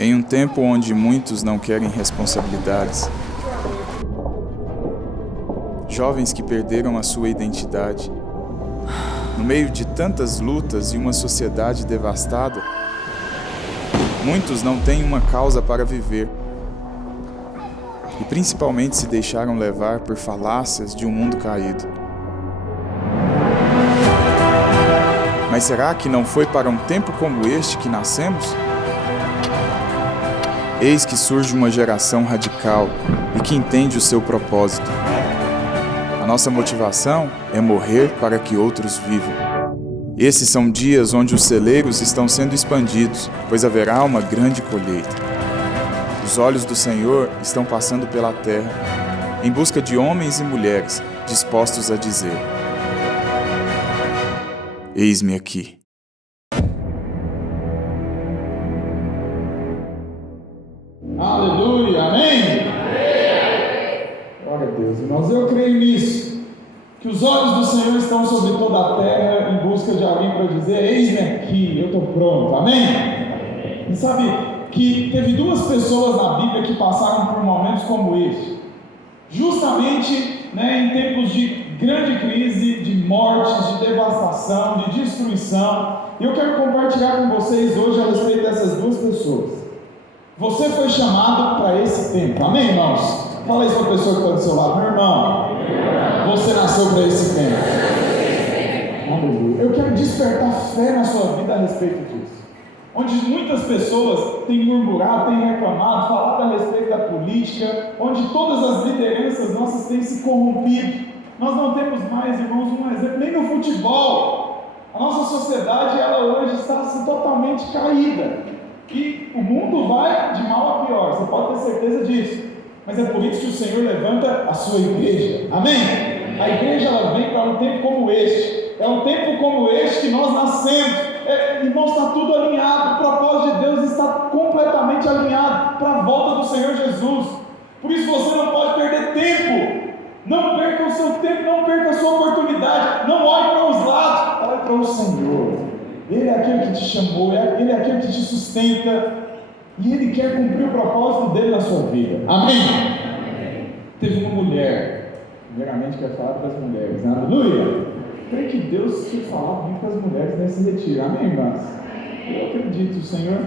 Em um tempo onde muitos não querem responsabilidades, jovens que perderam a sua identidade, no meio de tantas lutas e uma sociedade devastada, muitos não têm uma causa para viver e principalmente se deixaram levar por falácias de um mundo caído. Mas será que não foi para um tempo como este que nascemos? Eis que surge uma geração radical e que entende o seu propósito. A nossa motivação é morrer para que outros vivam. Esses são dias onde os celeiros estão sendo expandidos, pois haverá uma grande colheita. Os olhos do Senhor estão passando pela terra, em busca de homens e mulheres dispostos a dizer: eis-me aqui. Aleluia, amém? Glória a Deus, irmãos, eu creio nisso, que os olhos do Senhor estão sobre toda a terra, em busca de alguém para dizer: eis-me aqui, eu estou pronto, amém? E sabe que teve duas pessoas na Bíblia que passaram por momentos como esse, justamente em tempos de grande crise, de morte, de devastação, de destruição. E eu quero compartilhar com vocês hoje a respeito dessas duas pessoas. Você foi chamado para esse tempo, amém, irmãos? Fala isso para a pessoa que está do seu lado: meu irmão, você nasceu para esse tempo. Aleluia. Eu quero despertar fé na sua vida a respeito disso. Onde muitas pessoas têm murmurado, têm reclamado, falado a respeito da política, onde todas as lideranças nossas têm se corrompido. Nós não temos mais, irmãos, um exemplo, nem no futebol. A nossa sociedade, ela hoje está assim, totalmente caída. E o mundo vai de mal a pior, você pode ter certeza disso. Mas é por isso que o Senhor levanta a sua igreja, amém? A igreja, ela vem para um tempo como este. É um tempo como este que nós nascemos. Irmãos, está tudo alinhado. O propósito de Deus está completamente alinhado para a volta do Senhor Jesus. Por isso você não pode perder tempo. Não perca o seu tempo, não perca a sua oportunidade. Não olhe para os lados, olhe para o Senhor. Ele é aquele que te chamou, Ele é aquele que te sustenta, e Ele quer cumprir o propósito dele na sua vida, amém? Teve uma mulher, primeiramente quero falar para as mulheres, aleluia. Creio que Deus quer falar muito para as mulheres nesse retiro, amém, irmãs? Eu acredito, o Senhor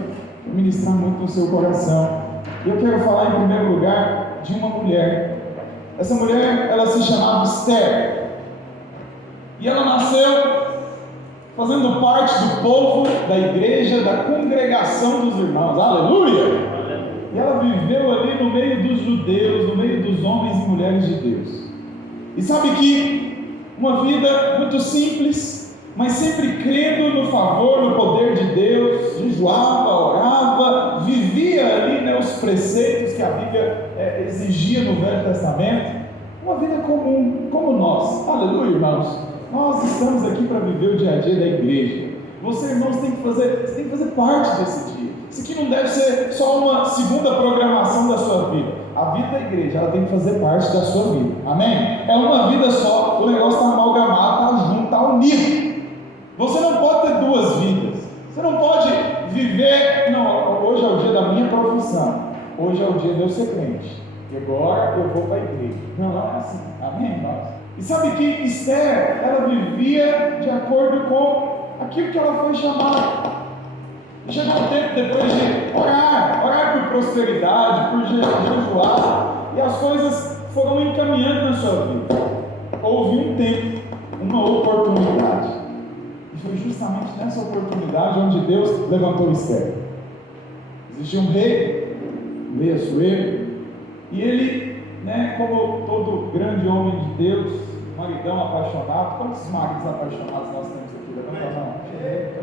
vai ministrar muito no seu coração. Eu quero falar em primeiro lugar de uma mulher. Essa mulher, ela se chamava Esther, e ela nasceu fazendo parte do povo, da igreja, da congregação dos irmãos, aleluia! E ela viveu ali no meio dos judeus, no meio dos homens e mulheres de Deus. E sabe que uma vida muito simples, mas sempre crendo no favor, no poder de Deus, jejuava, orava, vivia ali os preceitos que a Bíblia exigia no Velho Testamento. Uma vida comum, como nós, aleluia, irmãos. Nós estamos aqui para viver o dia a dia da igreja. Você, irmãos, tem que fazer parte desse dia. Isso aqui não deve ser só uma segunda programação da sua vida. A vida da igreja, ela tem que fazer parte da sua vida, amém? É uma vida só, o negócio está amalgamado, está junto, está unido. Você não pode ter duas vidas. Você não pode viver, não, hoje é o dia da minha profissão, hoje é o dia de eu ser crente, e agora eu vou para a igreja. Não é assim, amém, irmãos? E sabe que Esther, ela vivia de acordo com aquilo que ela foi chamada. Chegou um tempo depois de orar por prosperidade, por jejuar, e as coisas foram encaminhando na sua vida. Houve um tempo, uma oportunidade, e foi justamente nessa oportunidade onde Deus levantou Esther. Existia um rei Assuero, e ele, como todo grande homem de Deus, maridão apaixonado. Quantos maridos apaixonados nós temos aqui? Levanta a mão.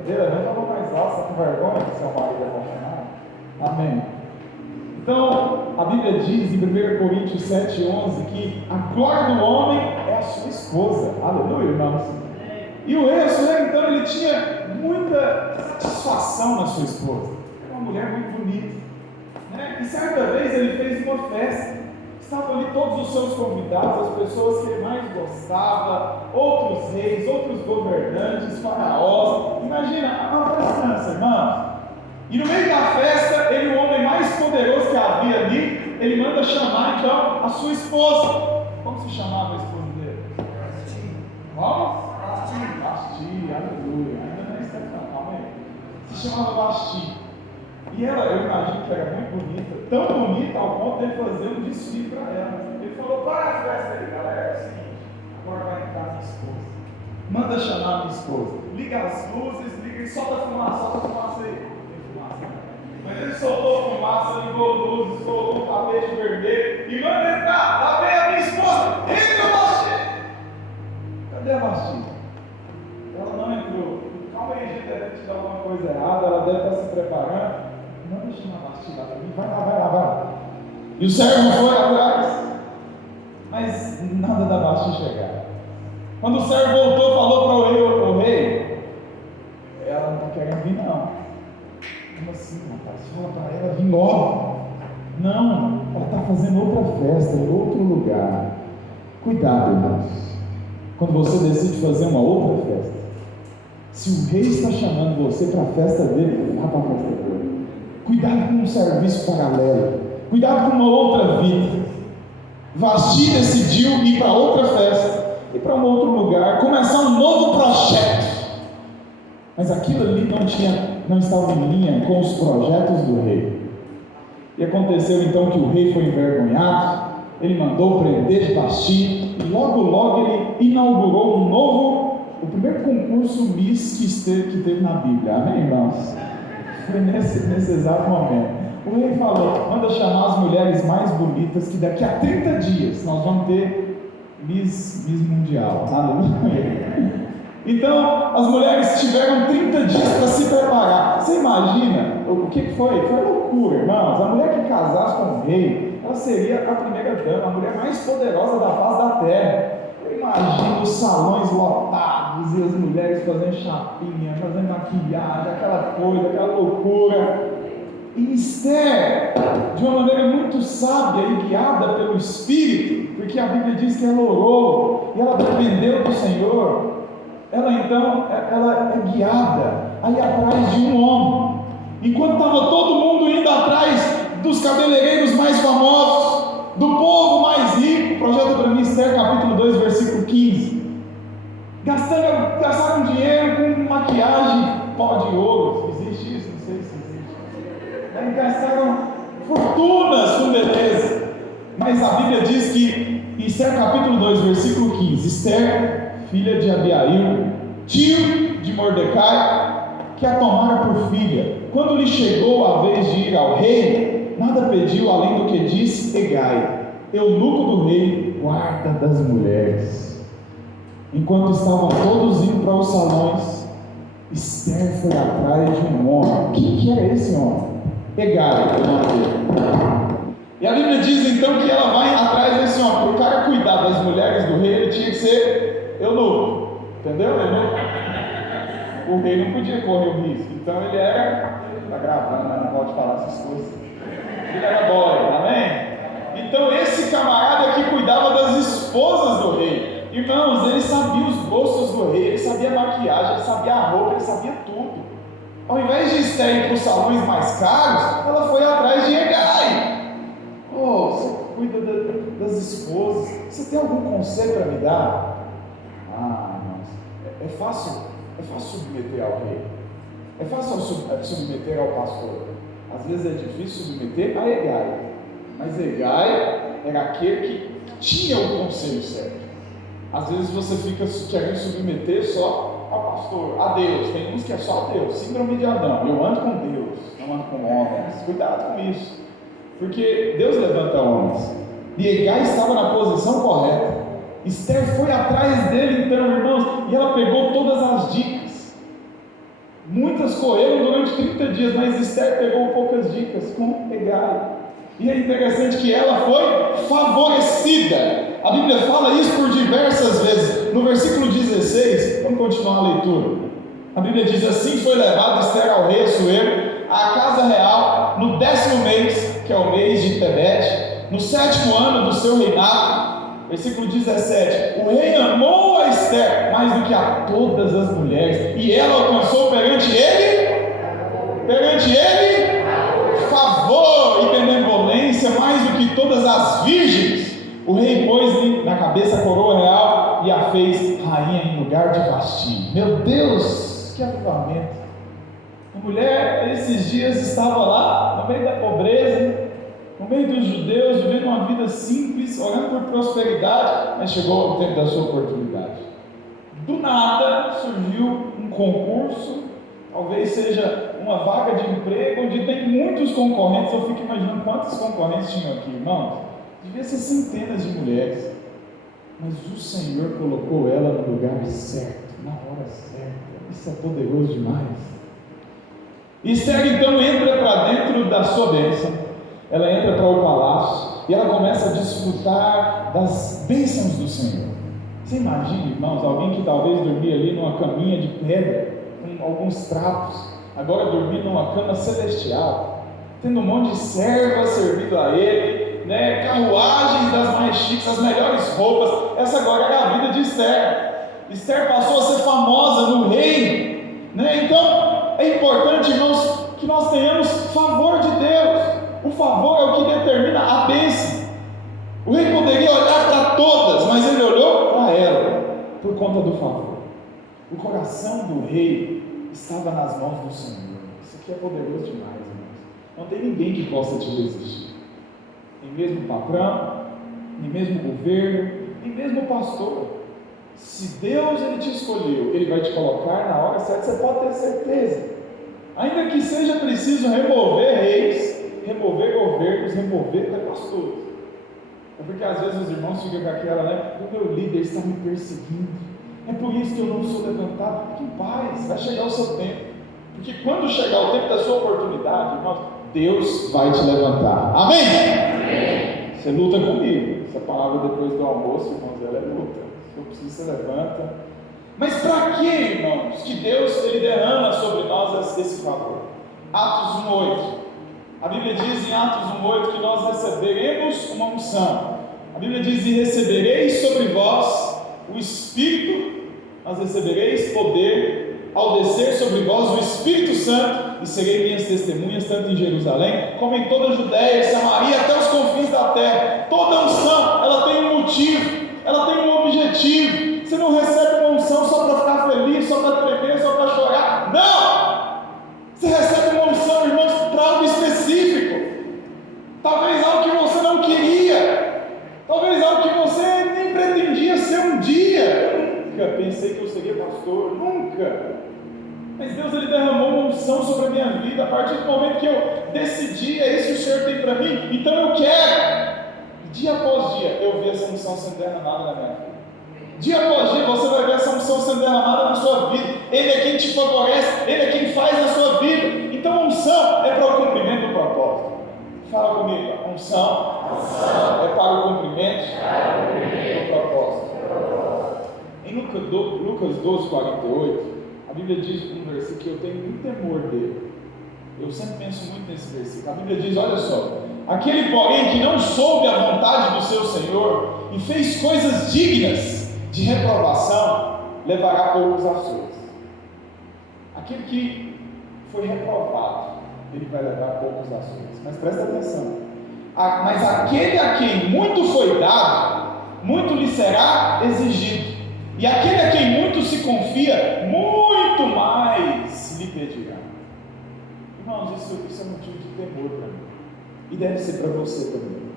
Levanta a mão mais alta, está com vergonha de ser um marido apaixonado? Amém. Então, a Bíblia diz em 1 Coríntios 7,11 que a glória do homem é a sua esposa. Aleluia, irmãos. E o rei Assuero, então, ele tinha muita satisfação na sua esposa. Era uma mulher muito bonita. E certa vez ele fez uma festa. Estavam ali todos os seus convidados, as pessoas que ele mais gostava, outros reis, outros governantes, faraós. Imagina, uma festança, irmãos. E no meio da festa, ele, o homem manda chamar então a sua esposa. Como se chamava a esposa dele? Como? Vasti, aleluia. Ainda não está calma aí. Se chamava Vasti. E ela, eu imagino que era muito bonita, tão bonita ao ponto de ele fazer um desfile para ela. Ele falou: para a festa aí, galera, é o seguinte, agora vai entrar minha esposa. Manda chamar minha esposa. Liga as luzes, liga e solta a fumaça aí. Tem fumaça, né? Mas ele soltou fumaça, ligou luzes, soltou um tapete vermelho e manda entrar. Lá vem a minha esposa. Entra, Vasti. Cadê a Vasti? Ela não entrou. Calma aí, a gente deve te dar alguma coisa errada, ela deve estar se preparando. Não deixa uma Vasti lá para mim. Vai lá. E o servo foi atrás, mas nada da Vasti chegar. Quando o servo voltou, falou para o rei: ela não está querendo vir, não. Como assim, rapaz? Fala para ela vir logo. Não, ela está fazendo outra festa em outro lugar. Cuidado, irmãos. Quando você decide fazer uma outra festa, se o rei está chamando você para a festa dele, vá para a festa dele. Cuidado com um serviço paralelo. Cuidado com uma outra vida. Vasti decidiu ir para outra festa, ir para um outro lugar, começar um novo projeto. Mas aquilo ali não estava em linha com os projetos do rei. E aconteceu então que o rei foi envergonhado. Ele mandou prender Vasti e logo ele inaugurou o primeiro concurso Miss que teve na Bíblia. Amém, irmãos? Foi nesse exato momento. O rei falou: manda chamar as mulheres mais bonitas, que daqui a 30 dias nós vamos ter Miss Mundial. Aleluia. Então, as mulheres tiveram 30 dias para se preparar. Você imagina o que foi? Foi loucura, irmãos. A mulher que casasse com o rei, ela seria a primeira dama, a mulher mais poderosa da face da terra. Eu imagino os salões lotados e as mulheres fazendo chapinha, fazendo maquiagem, aquela coisa, aquela loucura. E Esther, de uma maneira muito sábia e guiada pelo Espírito, porque a Bíblia diz que ela orou e ela dependeu do Senhor. Ela é guiada aí atrás de um homem. Enquanto estava todo mundo indo atrás dos cabeleireiros mais famosos, do povo mais rico, projeta para mim Esther capítulo 2, versículo 15. Gastaram dinheiro com maquiagem, pó de ouro. Existe isso? Não sei se existe. Aí gastaram fortunas com beleza. Mas a Bíblia diz que em Esther capítulo 2, versículo 15, Esther, filha de Abiail, tio de Mordecai, que a tomara por filha, quando lhe chegou a vez de ir ao rei, nada pediu além do que disse Hegai, eunuco do rei, guarda das mulheres. Enquanto estavam todos indo para os salões, Esther foi atrás de um homem. Quem que era esse homem? Hegai, o nome dele. E a Bíblia diz então que ela vai atrás desse homem. Para o cara cuidar das mulheres do rei, ele tinha que ser eunuco. Entendeu? O rei não podia correr o risco. Então ele era. Está gravando, mas não pode falar essas coisas. Ele era boy, amém? Então esse camarada que cuidava das esposas do rei. Irmãos, ele sabia os gostos do rei, ele sabia a maquiagem, ele sabia a roupa, ele sabia tudo. Ao invés de Esther ir para os salões mais caros, ela foi atrás de Hegai. Você cuida das esposas. Você tem algum conselho para me dar? Irmãos, é fácil submeter ao rei. É fácil submeter ao pastor. Às vezes é difícil submeter a Hegai. Mas Hegai era aquele que tinha o conselho certo. Às vezes você fica querendo submeter só ao pastor, a Deus. Tem uns que é só a Deus, síndrome de Adão. Eu ando com Deus, não ando com homens. Cuidado com isso, porque Deus levanta homens. E Hegai estava na posição correta. Esther foi atrás dele então, irmãos, e ela pegou todas as dicas. Muitas correram durante 30 dias, mas Esther pegou poucas dicas com Hegai. E é interessante que ela foi favorecida. A Bíblia fala isso por diversas vezes. No versículo 16, vamos continuar a leitura. A Bíblia diz assim: foi levado Esther ao rei Assuero, à casa real, no 10º mês, que é o mês de Tebete, no 7º ano do seu reinado. Versículo 17: o rei amou a Esther mais do que a todas as mulheres, e ela alcançou perante ele favor e benevolência mais do que todas as cabeça a coroa real e a fez rainha em lugar de Vasti. Meu Deus, que avivamento! A mulher, esses dias, estava lá, no meio da pobreza, no meio dos judeus, vivendo uma vida simples, orando por prosperidade, mas chegou o tempo da sua oportunidade. Do nada surgiu um concurso, talvez seja uma vaga de emprego, onde tem muitos concorrentes. Eu fico imaginando quantos concorrentes tinham aqui, irmãos. Devia ser centenas de mulheres, mas o Senhor colocou ela no lugar certo, na hora certa. Isso é poderoso demais. Esther então entra para dentro da sua bênção, ela entra para o palácio e ela começa a desfrutar das bênçãos do Senhor. Você imagina, irmãos, alguém que talvez dormia ali numa caminha de pedra, com alguns trapos, agora dormir numa cama celestial, tendo um monte de servas servindo a ele, né? Carruagens das mais chiques, as melhores roupas. Essa agora era a vida de Esther. Esther passou a ser famosa no reino, né? Então é importante, irmãos, que nós tenhamos favor de Deus. O favor é o que determina a bênção. O rei poderia olhar para todas, mas ele olhou para ela, por conta do favor. O coração do rei estava nas mãos do Senhor. Isso aqui é poderoso demais, irmãos. Não tem ninguém que possa te resistir. Nem mesmo patrão, nem mesmo governo, nem mesmo pastor. Se Deus ele te escolheu, ele vai te colocar na hora certa, você pode ter certeza. Ainda que seja preciso remover reis, remover governos, remover até pastores. É porque às vezes os irmãos ficam com aquela, né? O meu líder está me perseguindo. É por isso que eu não sou levantado. Fique em paz, vai chegar o seu tempo. Porque quando chegar o tempo da sua oportunidade, irmãos, Deus vai te levantar. Amém? Amém. Você luta comigo. Essa palavra depois do almoço, irmãos, ela é luta. Se eu preciso, você levanta. Mas para que, irmãos, que Deus ele derrama sobre nós esse favor? Atos 1:8. A Bíblia diz em Atos 1:8 que nós receberemos uma unção. A Bíblia diz: e recebereis sobre vós o Espírito, mas recebereis poder ao descer sobre vós o Espírito Santo, e serei minhas testemunhas tanto em Jerusalém, como em toda a Judéia, Samaria, até os confins da terra. Toda unção, ela tem um motivo, ela tem um objetivo. Você não recebe uma unção só para ficar feliz, só para tremer, só para chorar. Não! Você recebe uma unção, irmãos, para algo específico. Talvez algo que você não queria. Talvez algo que você nem pretendia ser um dia. Eu nunca pensei que eu seria pastor. Nunca. Mas Deus ele derramou uma unção sobre a minha vida. A partir do momento que eu decidi, é isso que o Senhor tem para mim, então eu quero. Dia após dia eu vi essa unção sendo derramada na minha vida. Dia após dia você vai ver essa unção sendo derramada na sua vida. Ele é quem te favorece, Ele é quem faz na sua vida. Então a unção é para o cumprimento do propósito. Fala comigo, a unção é para o cumprimento do propósito. Em Lucas 12:48, a Bíblia diz um versículo que eu tenho muito temor dele. Eu sempre penso muito nesse versículo. A Bíblia diz, olha só: aquele porém que não soube a vontade do seu Senhor e fez coisas dignas de reprovação, levará poucos açoites. Aquele que foi reprovado, ele vai levar poucos açoites. Mas presta atenção. Mas aquele a quem muito foi dado, muito lhe será exigido. E aquele a quem muito se confia, muito mais lhe pedirá. Irmãos, isso é motivo de temor para mim. E deve ser para você também.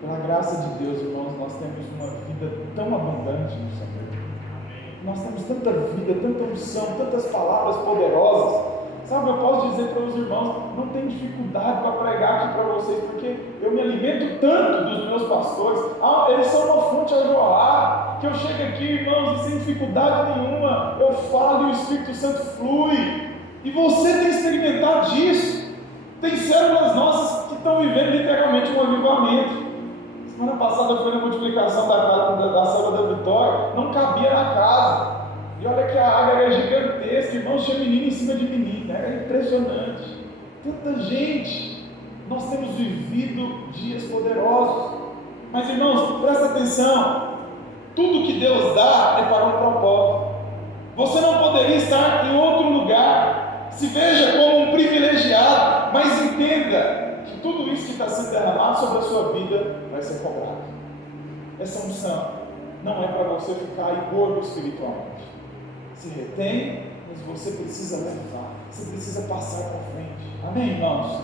Pela graça de Deus, irmãos, nós temos uma vida tão abundante no Senhor. Nós temos tanta vida, tanta unção, tantas palavras poderosas. Sabe, eu posso dizer para os irmãos, não tem dificuldade para pregar aqui para vocês, porque eu me alimento tanto dos meus pastores. Eles são uma fonte a jorrar, que eu chego aqui, irmãos, e sem dificuldade nenhuma, eu falo e o Espírito Santo flui. E você tem experimentado disso. Tem células nossas que estão vivendo literalmente um avivamento. Semana passada foi na multiplicação da célula da Vitória, não cabia na casa. E olha que a área era gigantesca, irmãos, tinha menino em cima de menino, era impressionante. Tanta gente. Nós temos vivido dias poderosos. Mas, irmãos, presta atenção. Tudo que Deus dá é para um propósito. Você não poderia estar em outro lugar. Se veja como um privilegiado, mas entenda que tudo isso que está sendo derramado sobre a sua vida vai ser cobrado. essa unção não é para você ficar aí gordo espiritualmente. Se retém, mas você precisa levar, você precisa passar para frente. Amém, irmãos?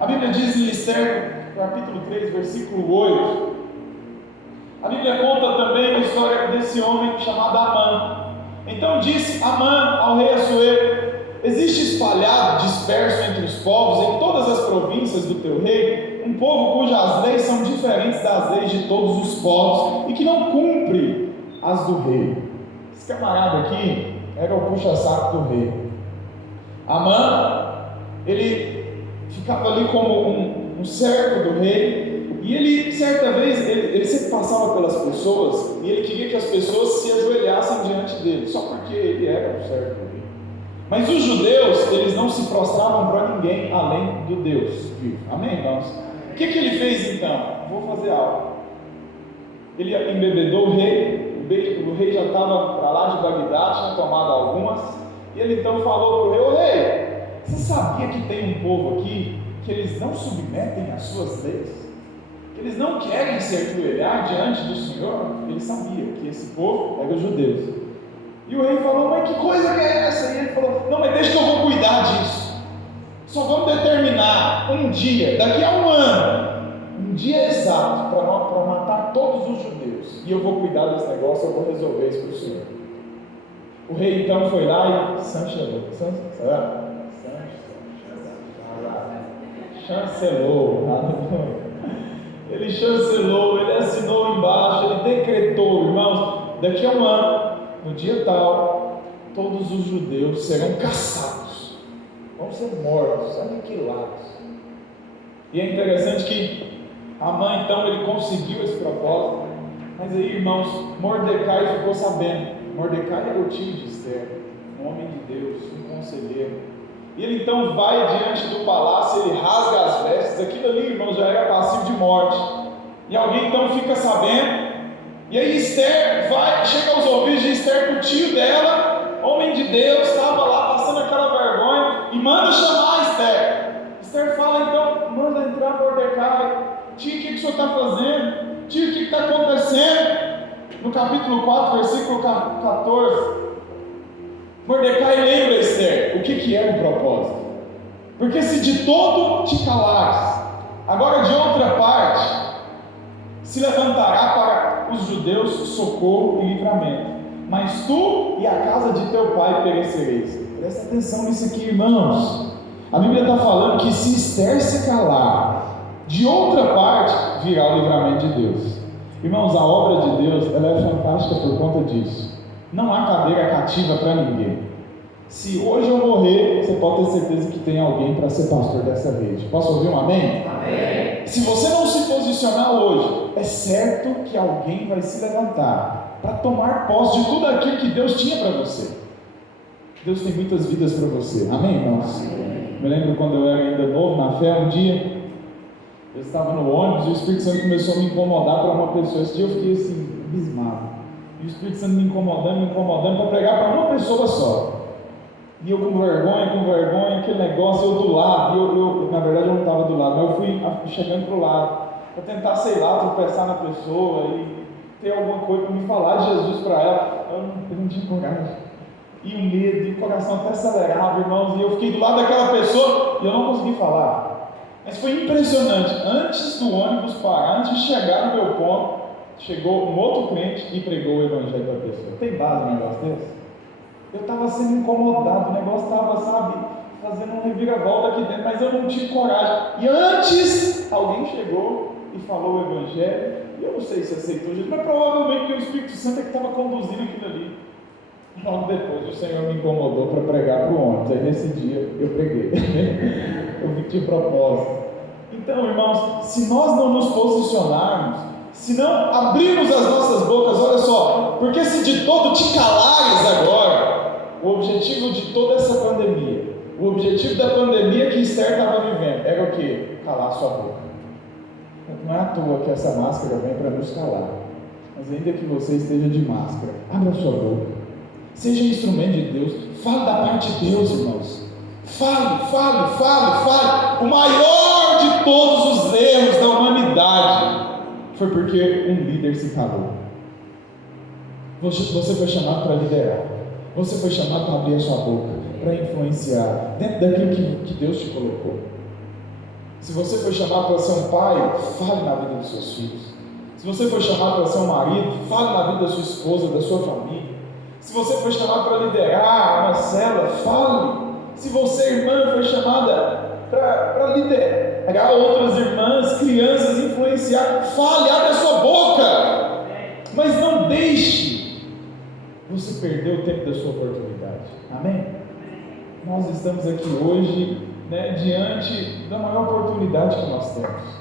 A Bíblia diz em Esther, capítulo 3, versículo 8, a Bíblia conta também a história desse homem chamado Amã. Então disse Amã ao rei Assuero: existe espalhado, disperso entre os povos, em todas as províncias do teu rei, um povo cujas leis são diferentes das leis de todos os povos e que não cumpre as do rei. Esse camarada aqui era o puxa-saco do rei. Amã, ele ficava ali como um servo do rei, e ele, certa vez, ele sempre passava pelas pessoas e ele queria que as pessoas se ajoelhassem diante dele, só porque ele era um servo do rei. Mas os judeus, eles não se prostravam para ninguém além do Deus vivo. Amém, irmãos? O que ele fez então? Vou fazer algo. Ele embebedou o rei já estava para lá de Bagdá, tinha tomado algumas, e ele então falou para o rei: ô rei, você sabia que tem um povo aqui que eles não submetem às suas leis? Que eles não querem se ajoelhar diante do Senhor? Ele sabia que esse povo era os judeus. E o rei falou: mas que coisa que é essa? E ele falou: não, mas deixa que eu vou cuidar disso. Só vamos determinar um dia, daqui a um ano, um dia exato para matar todos os judeus, e eu vou cuidar desse negócio, eu vou resolver isso para o Senhor. O rei então foi lá e ele chancelou, ele assinou embaixo, ele decretou: irmãos, daqui a um ano, no dia tal, todos os judeus serão caçados, vão ser mortos, aniquilados. E é interessante que Amã então ele conseguiu esse propósito, mas aí, irmãos, Mordecai ficou sabendo. Mordecai era o tio de Esther, um homem de Deus, um conselheiro. E ele então vai diante do palácio, ele rasga as vestes. Aquilo ali, irmãos, já era passivo de morte. E alguém então fica sabendo. E aí Esther chega aos ouvidos de Esther, que o tio dela, homem de Deus, estava lá passando aquela vergonha, e manda chamar Esther. Esther fala então: manda entrar Mordecai. Tio, o que o senhor está fazendo? Tio, o que está acontecendo? No capítulo 4, versículo 14, Mordecai lembra Esther o que é o propósito. Porque se de todo te calares, agora de outra parte se levantará para os judeus socorro e livramento, mas tu e a casa de teu pai perecereis. Presta atenção nisso aqui, irmãos. A Bíblia está falando que se Esther se calar, de outra parte virá o livramento de Deus. Irmãos, a obra de Deus, ela é fantástica por conta disso. Não há cadeira cativa para ninguém. Se hoje eu morrer, você pode ter certeza que tem alguém para ser pastor dessa rede. Posso ouvir um amém? Amém. Se você não se posicionar hoje, é certo que alguém vai se levantar para tomar posse de tudo aquilo que Deus tinha para você. Deus tem muitas vidas para você. Amém, irmãos? Amém. Me lembro quando eu era ainda novo na fé, um dia eu estava no ônibus e o Espírito Santo começou a me incomodar para uma pessoa. Esse dia eu fiquei assim, abismado. E o Espírito Santo me incomodando para pregar para uma pessoa só. E eu com vergonha, aquele negócio, eu do lado. Eu na verdade eu não estava do lado, mas eu fui chegando para o lado, para tentar, sei lá, tropeçar na pessoa e ter alguma coisa para me falar de Jesus para ela. Eu não tinha coragem. E o medo, e o coração até acelerava, irmãos. E eu fiquei do lado daquela pessoa e eu não consegui falar. Mas foi impressionante. Antes do ônibus parar, antes de chegar no meu ponto, chegou um outro crente e pregou o evangelho para a pessoa. Tem base no negócio desse? Eu estava sendo incomodado, o negócio estava, sabe, fazendo um reviravolta aqui dentro, mas eu não tive coragem. E antes, alguém chegou e falou o evangelho, e eu não sei se aceitou Jesus, mas provavelmente o Espírito Santo é que estava conduzindo aquilo ali. Logo depois, o Senhor me incomodou para pregar para o ônibus. Aí nesse dia eu preguei. Eu vi de propósito. Então, irmãos, se nós não nos posicionarmos, se não abrirmos as nossas bocas, olha só, porque se de todo te calares agora, o objetivo de toda essa pandemia, o objetivo da pandemia que Esther estava vivendo, era o quê? Calar sua boca. Não é à toa que essa máscara vem para nos calar. Mas ainda que você esteja de máscara, abra sua boca. Seja instrumento de Deus. Fale da parte de Deus, irmãos. Fale. O maior de todos os erros da humanidade foi porque um líder se calou. Você foi chamado para liderar. Você foi chamado para abrir a sua boca, para influenciar dentro daquilo que Deus te colocou. Se você foi chamado para ser um pai, fale na vida dos seus filhos. Se você foi chamado para ser um marido, fale na vida da sua esposa, da sua família. Se você foi chamado para liderar uma célula, fale. Se você, irmã, foi chamada para liderar outras irmãs, crianças, influenciar, fale, abre a sua boca. Mas não deixe você perder o tempo da sua oportunidade. Amém? Nós estamos aqui hoje, diante da maior oportunidade que nós temos.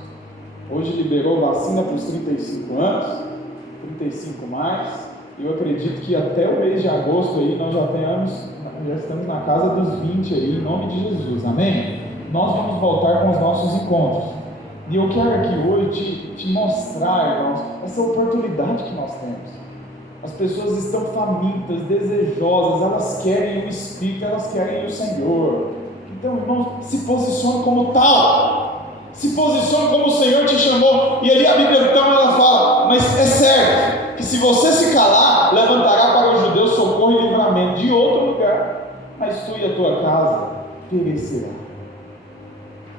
Hoje liberou vacina para os 35 anos, 35 mais, e eu acredito que até o mês de agosto aí nós já estamos na casa dos 20 aí, em nome de Jesus, amém? Nós vamos voltar com os nossos encontros, e eu quero aqui hoje te mostrar, irmãos, essa oportunidade que nós temos. As pessoas estão famintas, desejosas, elas querem o Espírito, elas querem o Senhor. Então, irmãos, se posicione como tal. Se posicione como o Senhor te chamou. E ali a Bíblia então ela fala: mas é certo que se você se calar, levantará para os judeus socorro e livramento de outro lugar, mas tu e a tua casa perecerá.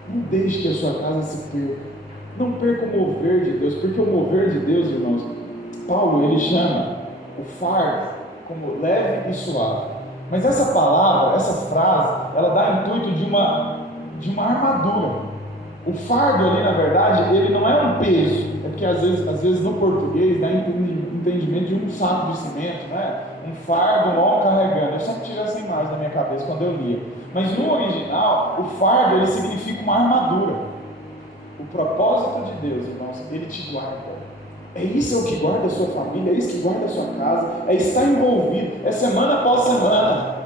Não deixe que a sua casa se perca. Não perca o mover de Deus, porque o mover de Deus, irmãos, Paulo ele chama o fardo como leve e suave. Mas essa palavra, essa frase, ela dá intuito de uma armadura. O fardo ali, na verdade, ele não é um peso, é porque às vezes no português dá entendimento de um saco de cimento, né? Um fardo, um homem carregando. Eu sempre tive essa imagem na minha cabeça quando eu lia. Mas no original, o fardo ele significa uma armadura. O propósito de Deus, irmãos, ele te guarda. É isso que guarda a sua família, é isso que guarda a sua casa, é estar envolvido, é semana após semana.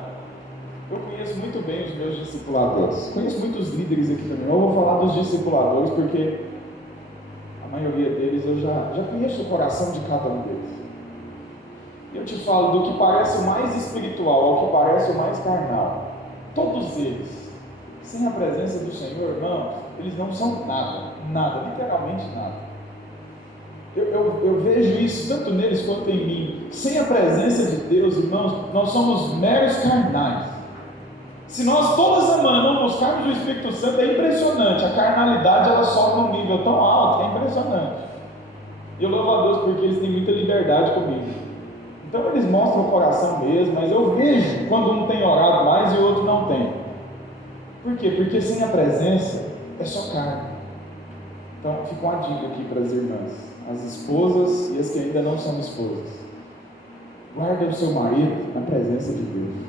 Eu conheço muito bem os meus discipuladores, conheço muitos líderes aqui também. Eu vou falar dos discipuladores porque a maioria deles eu já conheço o coração de cada um deles. Eu te falo do que parece o mais espiritual ao que parece o mais carnal. Todos eles, sem a presença do Senhor, irmãos, eles não são nada, literalmente nada. Eu vejo isso tanto neles quanto em mim. Sem a presença de Deus, irmãos, nós somos meros carnais. Se nós toda semana não buscarmos o Espírito Santo, é impressionante. A carnalidade ela sobe num nível tão alto que é impressionante. Eu louvo a Deus porque eles têm muita liberdade comigo. Então eles mostram o coração mesmo, mas eu vejo quando um tem orado mais e o outro não tem. Por quê? Porque sem a presença é só carne. Então fica uma dica aqui para as irmãs, as esposas e as que ainda não são esposas. Guarde o seu marido na presença de Deus.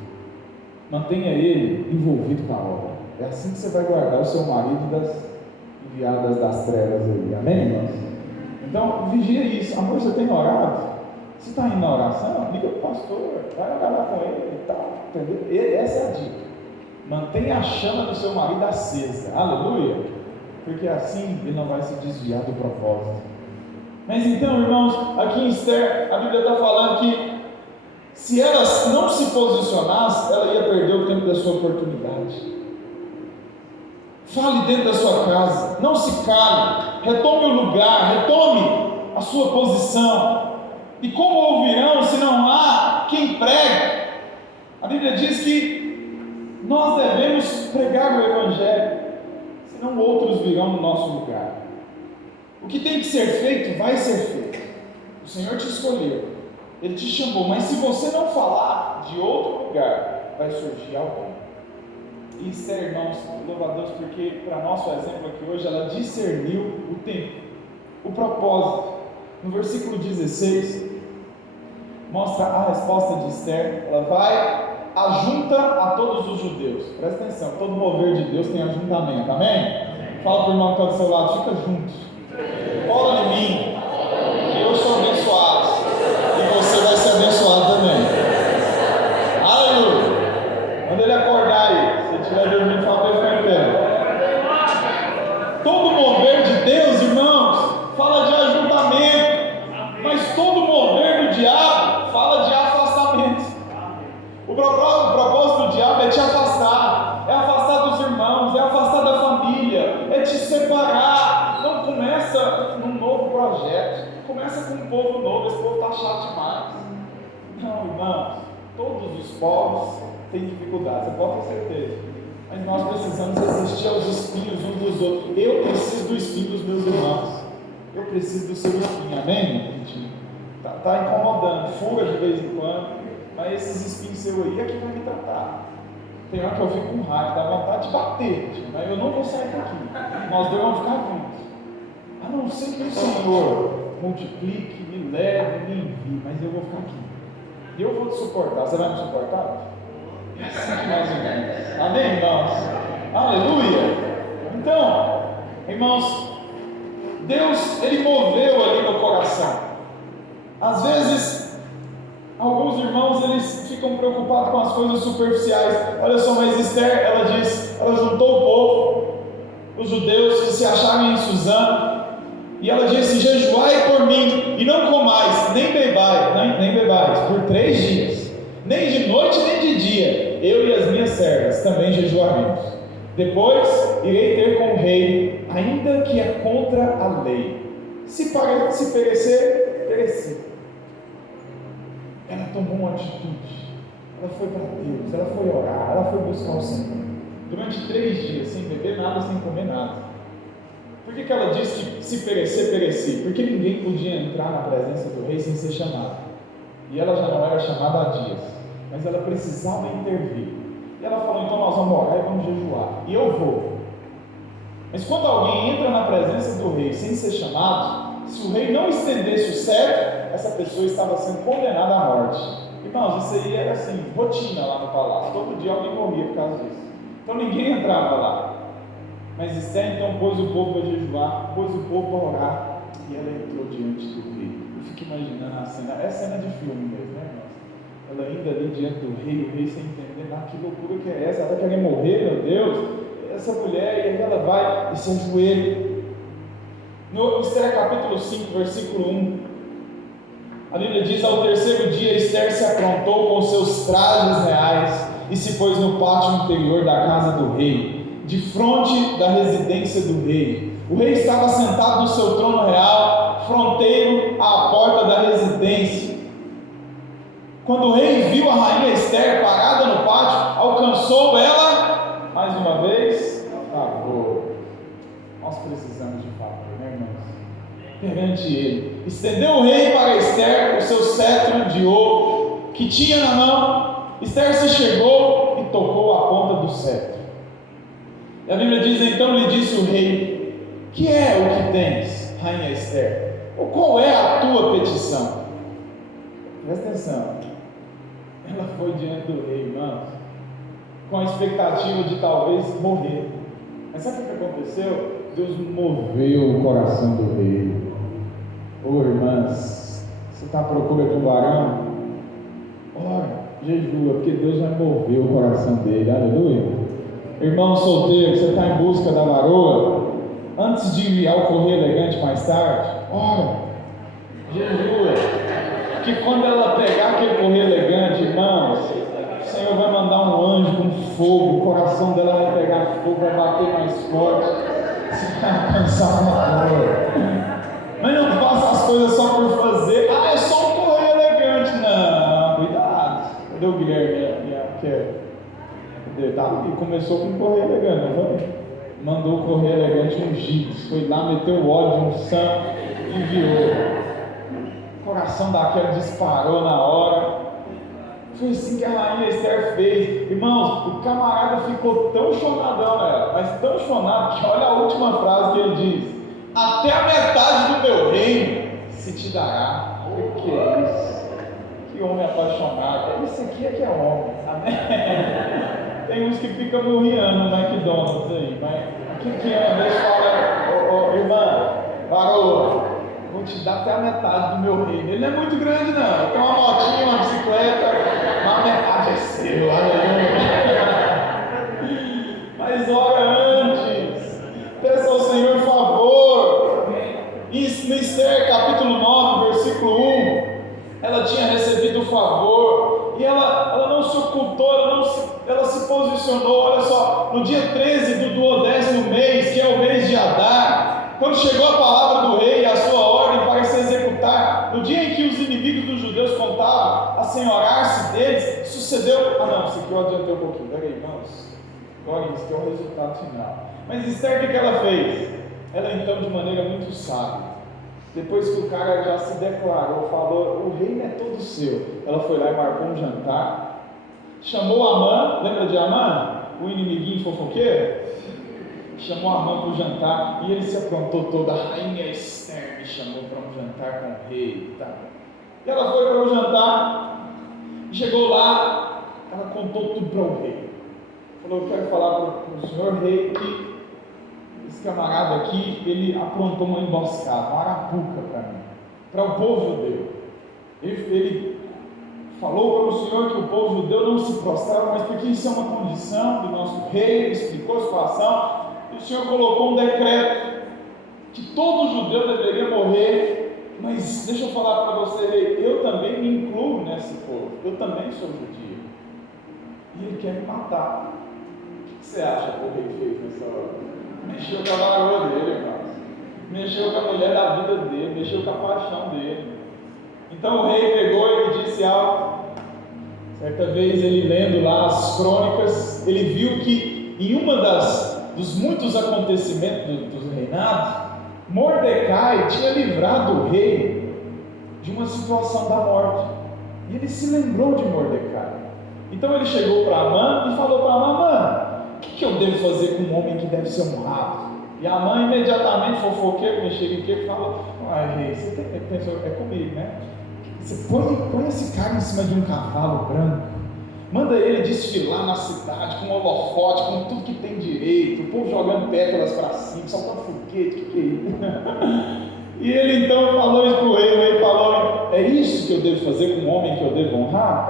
Mantenha ele envolvido com a obra. É assim que você vai guardar o seu marido das enviadas das trevas aí. Amém, irmãos? Então, vigia isso. Amor, você tem orado? Você está indo na oração? Liga para o pastor, vai orar lá com ele e tal. Entendeu? Essa é a dica. Mantenha a chama do seu marido acesa. Aleluia! Porque assim ele não vai se desviar do propósito. Mas então, irmãos, aqui em Esther, a Bíblia está falando que se ela não se posicionasse, ela ia perder o tempo da sua oportunidade. Fale dentro da sua casa, não se cale, retome o lugar, retome a sua posição. E como ouvirão se não há quem pregue? A Bíblia diz que nós devemos pregar o Evangelho, senão outros virão no nosso lugar. O que tem que ser feito, vai ser feito. O Senhor te escolheu, Ele te chamou, mas se você não falar de outro lugar, vai surgir alguém. E Esther, irmãos, louva a Deus, porque para nosso exemplo aqui hoje, ela discerniu o tempo, o propósito. No versículo 16, mostra a resposta de Esther. Ela vai, ajunta a todos os judeus. Presta atenção, todo mover de Deus tem ajuntamento, amém? Fala para o irmão que está do seu lado, fica junto. Cola em mim, que eu sou abençoado. E você vai ser abençoado também. Aleluia. Quando ele acordar aí, se estiver dormindo, fala para ele ficar em pé. Todo mover de Deus, irmãos, fala de ajuntamento. Mas todo mover do diabo fala de afastamento. O propósito do diabo é te afastar. É afastar dos irmãos, é afastar da família, é te separar. Não começa começa num novo projeto, começa com um povo novo, esse povo está chato demais. Não, irmãos, todos os povos têm dificuldades, você pode ter certeza. Mas nós precisamos resistir aos espinhos uns dos outros. Eu preciso do espinho dos meus irmãos. Eu preciso do seu espinho, amém, gente? Está incomodando, fura de vez em quando, mas esses espinhos seus aí é que vai me tratar. Tem hora que eu fico com raiva, dá vontade de bater, gente, mas eu não vou sair daqui. Nós dois vamos ficar juntos. A não ser que o Senhor multiplique, me leve, me envie, mas eu vou ficar aqui. E eu vou te suportar. Você vai me suportar? É assim que nós irmãos. Amém, irmãos? Aleluia! Então, irmãos, Deus, Ele moveu ali no coração. Às vezes, alguns irmãos, eles ficam preocupados com as coisas superficiais. Olha só, mas Esther, ela juntou o povo, os judeus que se acharam em Suzã, e ela disse: jejuai por mim, e não comais, nem bebais, por 3 dias, nem de noite nem de dia, eu e as minhas servas também jejuaremos. Depois irei ter com o rei, ainda que é contra a lei. Se perecer, pereci. Ela tomou uma atitude, ela foi para Deus, ela foi orar, ela foi buscar o Senhor, durante 3 dias, sem beber nada, sem comer nada. Por que ela disse que se perecer, pereci? Porque ninguém podia entrar na presença do rei sem ser chamado, e ela já não era chamada há dias, mas ela precisava intervir, e ela falou: então nós vamos orar e vamos jejuar, e eu vou. Mas quando alguém entra na presença do rei sem ser chamado, se o rei não estendesse o cetro, essa pessoa estava sendo condenada à morte. Irmãos, isso aí era assim, rotina lá no palácio, todo dia alguém morria por causa disso, então ninguém entrava lá. Mas Esther então pôs o povo para jejuar, pôs o povo para orar, e ela entrou diante do rei. Eu fico imaginando a cena, é cena de filme mesmo, né, irmãos? Ela ainda ali diante do rei, o rei sem entender, que loucura que é essa? Ela está querendo morrer, meu Deus? Essa mulher, e aí ela vai e se ajoelha. No Esther capítulo 5, versículo 1, a Bíblia diz: ao 3º dia Esther se aprontou com seus trajes reais e se pôs no pátio interior da casa do rei, de fronte da residência do rei. O rei estava sentado no seu trono real, fronteiro à porta da residência. Quando o rei viu a rainha Esther parada no pátio, alcançou ela, mais uma vez, favor. Nós precisamos de favor, né, irmãos? Perante ele, estendeu o rei para Esther o seu cetro de ouro que tinha na mão. Esther se chegou e tocou a ponta do cetro. E a Bíblia diz: então lhe disse o rei: que é o que tens, rainha Esther? Ou qual é a tua petição? Presta atenção. Ela foi diante do rei, irmãos, com a expectativa de talvez morrer. Mas sabe o que aconteceu? Deus moveu o coração do rei. Irmãs, você está à procura de um varão? Ora, jejua, porque Deus vai mover o coração dele. Aleluia. Irmão solteiro, você está em busca da varoa, antes de enviar o correio elegante mais tarde, ora, jejua, que quando ela pegar aquele correio elegante, irmãos, o Senhor vai mandar um anjo com fogo, o coração dela vai pegar fogo, vai bater mais forte, você vai alcançar uma cor. Mas não faça as coisas só por fazer. É só um correio elegante. Não, cuidado. Cadê o Guilherme? E começou com um correio elegante, não foi? Mandou o correio elegante ungido, foi lá, meteu o óleo de unção e enviou. O coração daquela disparou na hora. Foi assim que a rainha Esther fez. Irmãos, o camarada ficou tão chonadão nela, mas tão chonado, que olha a última frase que ele diz: até a metade do meu reino se te dará. O que é isso? Que homem apaixonado. Esse aqui é que é homem. Amém? Tem uns que ficam murriando no McDonald's aí, mas aqui que ama, Deus fala: irmã, varoa, vou te dar até a metade do meu reino. Ele não é muito grande, não. Tem uma motinha, uma bicicleta, mas a metade é seu. Mas ora antes, peça ao Senhor favor. Isso no Esther capítulo 9, versículo 1, ela tinha recebido o favor, e ela não se ocultou, ela se posicionou. Olha só, no dia 13 do 12º mês, que é o mês de Adar, quando chegou a palavra que eu adiantei um pouquinho. Peraí, irmãos. Agora isso que é o resultado final. Mas Esther, o que ela fez? Ela então, de maneira muito sábia, depois que o cara já se declarou, falou, o reino é todo seu, ela foi lá e marcou um jantar, chamou Amã, lembra de Amã? O inimiguinho fofoqueiro? Chamou Amã para o jantar e ele se aprontou todo. A rainha Esther me chamou para um jantar com o rei. Tá? E ela foi para o jantar, chegou lá, ela contou tudo para o rei. Falou, eu quero falar para o senhor rei que esse camarada aqui, ele aprontou uma emboscada, uma arapuca para mim, para o povo judeu. Ele falou para o senhor que o povo judeu não se prostrava, mas porque isso é uma condição do nosso rei, ele explicou a situação, e o senhor colocou um decreto que todo judeu deveria morrer, mas deixa eu falar para você, rei, eu também me incluo nesse povo, eu também sou judio, e ele quer me matar. O que você acha que o rei fez nessa hora? Mexeu com a varoa dele, irmãos. Mexeu com a mulher da vida dele, mexeu com a paixão dele. Então o rei pegou e ele disse algo. Certa vez ele lendo lá as crônicas, ele viu que em uma dos muitos acontecimentos dos reinados, Mordecai tinha livrado o rei de uma situação da morte. E ele se lembrou de Mordecai. Então ele chegou para Amã e falou para Amã, o que eu devo fazer com um homem que deve ser honrado? E a mãe imediatamente, fofoqueiro, mexeriqueiro, falou, rei, você pensou, é comigo, né? Você põe esse cara em cima de um cavalo branco, manda ele desfilar na cidade com holofote, com tudo que tem direito, o povo jogando pétalas para cima, soltando foguete, que é isso? E ele então falou isso para o rei falou, é isso que eu devo fazer com um homem que eu devo honrar?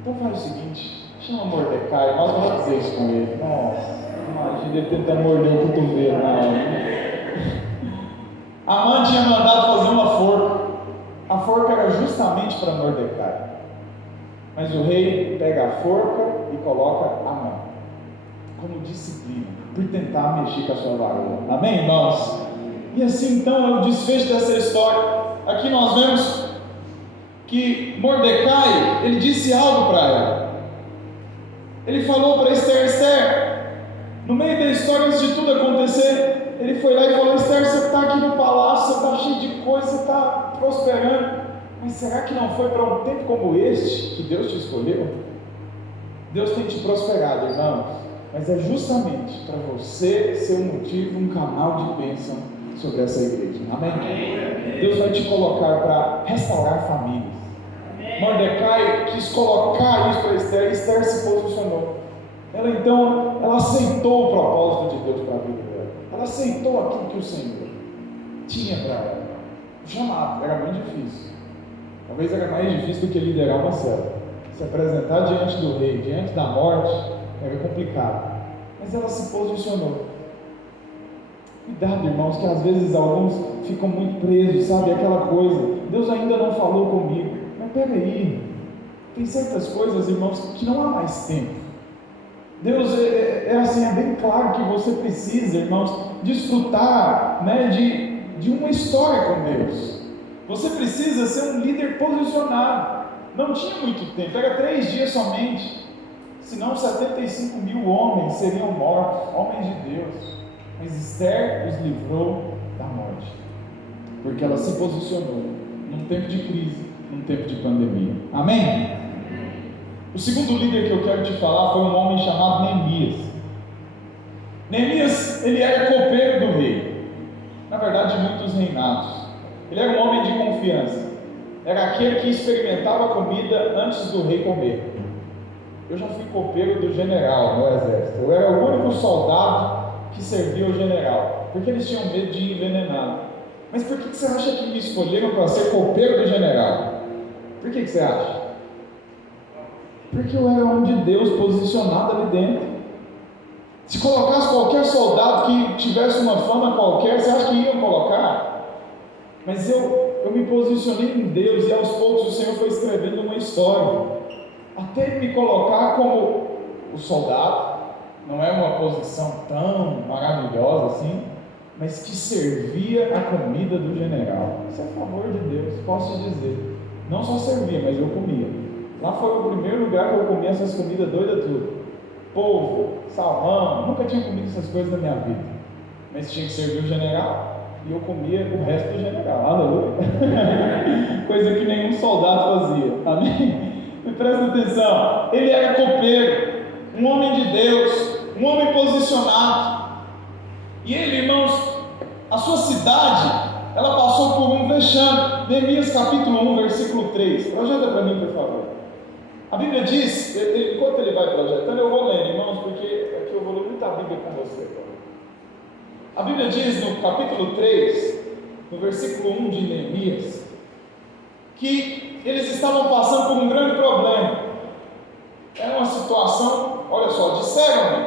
Então faz o seguinte, chama Mordecai, nós vamos fazer isso com ele. Nossa, imagina ele tentando morder o cotovelo na hora. Amã tinha mandado fazer uma forca. A forca era justamente para Mordecai. Mas o rei pega a forca e coloca Amã como disciplina, por tentar mexer com a sua varoa. Amém, irmãos? E assim então é o desfecho dessa história. Aqui nós vemos que Mordecai, ele disse algo para ela. Ele falou para Esther, no meio da história, antes de tudo acontecer, ele foi lá e falou, Esther, você está aqui no palácio, você está cheio de coisa, você está prosperando, mas será que não foi para um tempo como este que Deus te escolheu? Deus tem te prosperado, irmãos, mas é justamente para você ser um motivo, um canal de bênção sobre essa igreja, amém? Deus vai te colocar para restaurar famílias. Mordecai quis colocar isso para Esther, e Esther se posicionou. Ela aceitou o propósito de Deus para a vida dela. Ela aceitou aquilo que o Senhor tinha para ela. O chamado era muito difícil. Talvez era mais difícil do que liderar uma célula. Se apresentar diante do rei, diante da morte, era complicado. Mas ela se posicionou. Cuidado, irmãos, que às vezes alguns ficam muito presos, sabe? Aquela coisa, Deus ainda não falou comigo. Mas peraí, tem certas coisas, irmãos, que não há mais tempo. Deus é bem claro que você precisa, irmãos, desfrutar, né, de uma história com Deus. Você precisa ser um líder posicionado. Não tinha muito tempo, era 3 dias somente. Senão 75 mil homens seriam mortos, homens de Deus. Mas Esther os livrou da morte, porque ela se posicionou num tempo de crise, num tempo de pandemia. Amém? O segundo líder que eu quero te falar foi um homem chamado Neemias. Neemias, ele era copeiro do rei, na verdade de muitos reinados. Ele era um homem de confiança, era aquele que experimentava a comida antes do rei comer. Eu já fui copeiro do general no exército, eu era o único soldado que servia ao general, porque eles tinham medo de ir envenenado. Mas por que você acha que me escolheram para ser copeiro do general? Por que você acha? Porque eu era homem de Deus posicionado ali dentro. Se colocasse qualquer soldado que tivesse uma fama qualquer, você acha que iam colocar? Mas eu me posicionei em Deus, e aos poucos o Senhor foi escrevendo uma história, até Ele me colocar como o soldado. Não é uma posição tão maravilhosa assim, mas que servia a comida do general. Isso é a favor de Deus, posso te dizer. Não só servia, mas eu comia. Lá foi o primeiro lugar que eu comi essas comidas doidas tudo. Polvo, salmão, nunca tinha comido essas coisas na minha vida. Mas tinha que servir o general e eu comia o resto do general. Aleluia! Coisa que nenhum soldado fazia. Amém? Me presta atenção. Ele era copeiro, um homem de Deus, um homem posicionado. E ele, irmãos, a sua cidade, ela passou por um vexame. Neemias capítulo 1, versículo 3. Projeta para mim, por favor. A Bíblia diz, enquanto ele vai projetando, eu vou lendo, irmãos, porque aqui eu vou ler muita Bíblia com você. A Bíblia diz no capítulo 3, no versículo 1 de Neemias, que eles estavam passando por um grande problema. Era uma situação, olha só, disseram-me,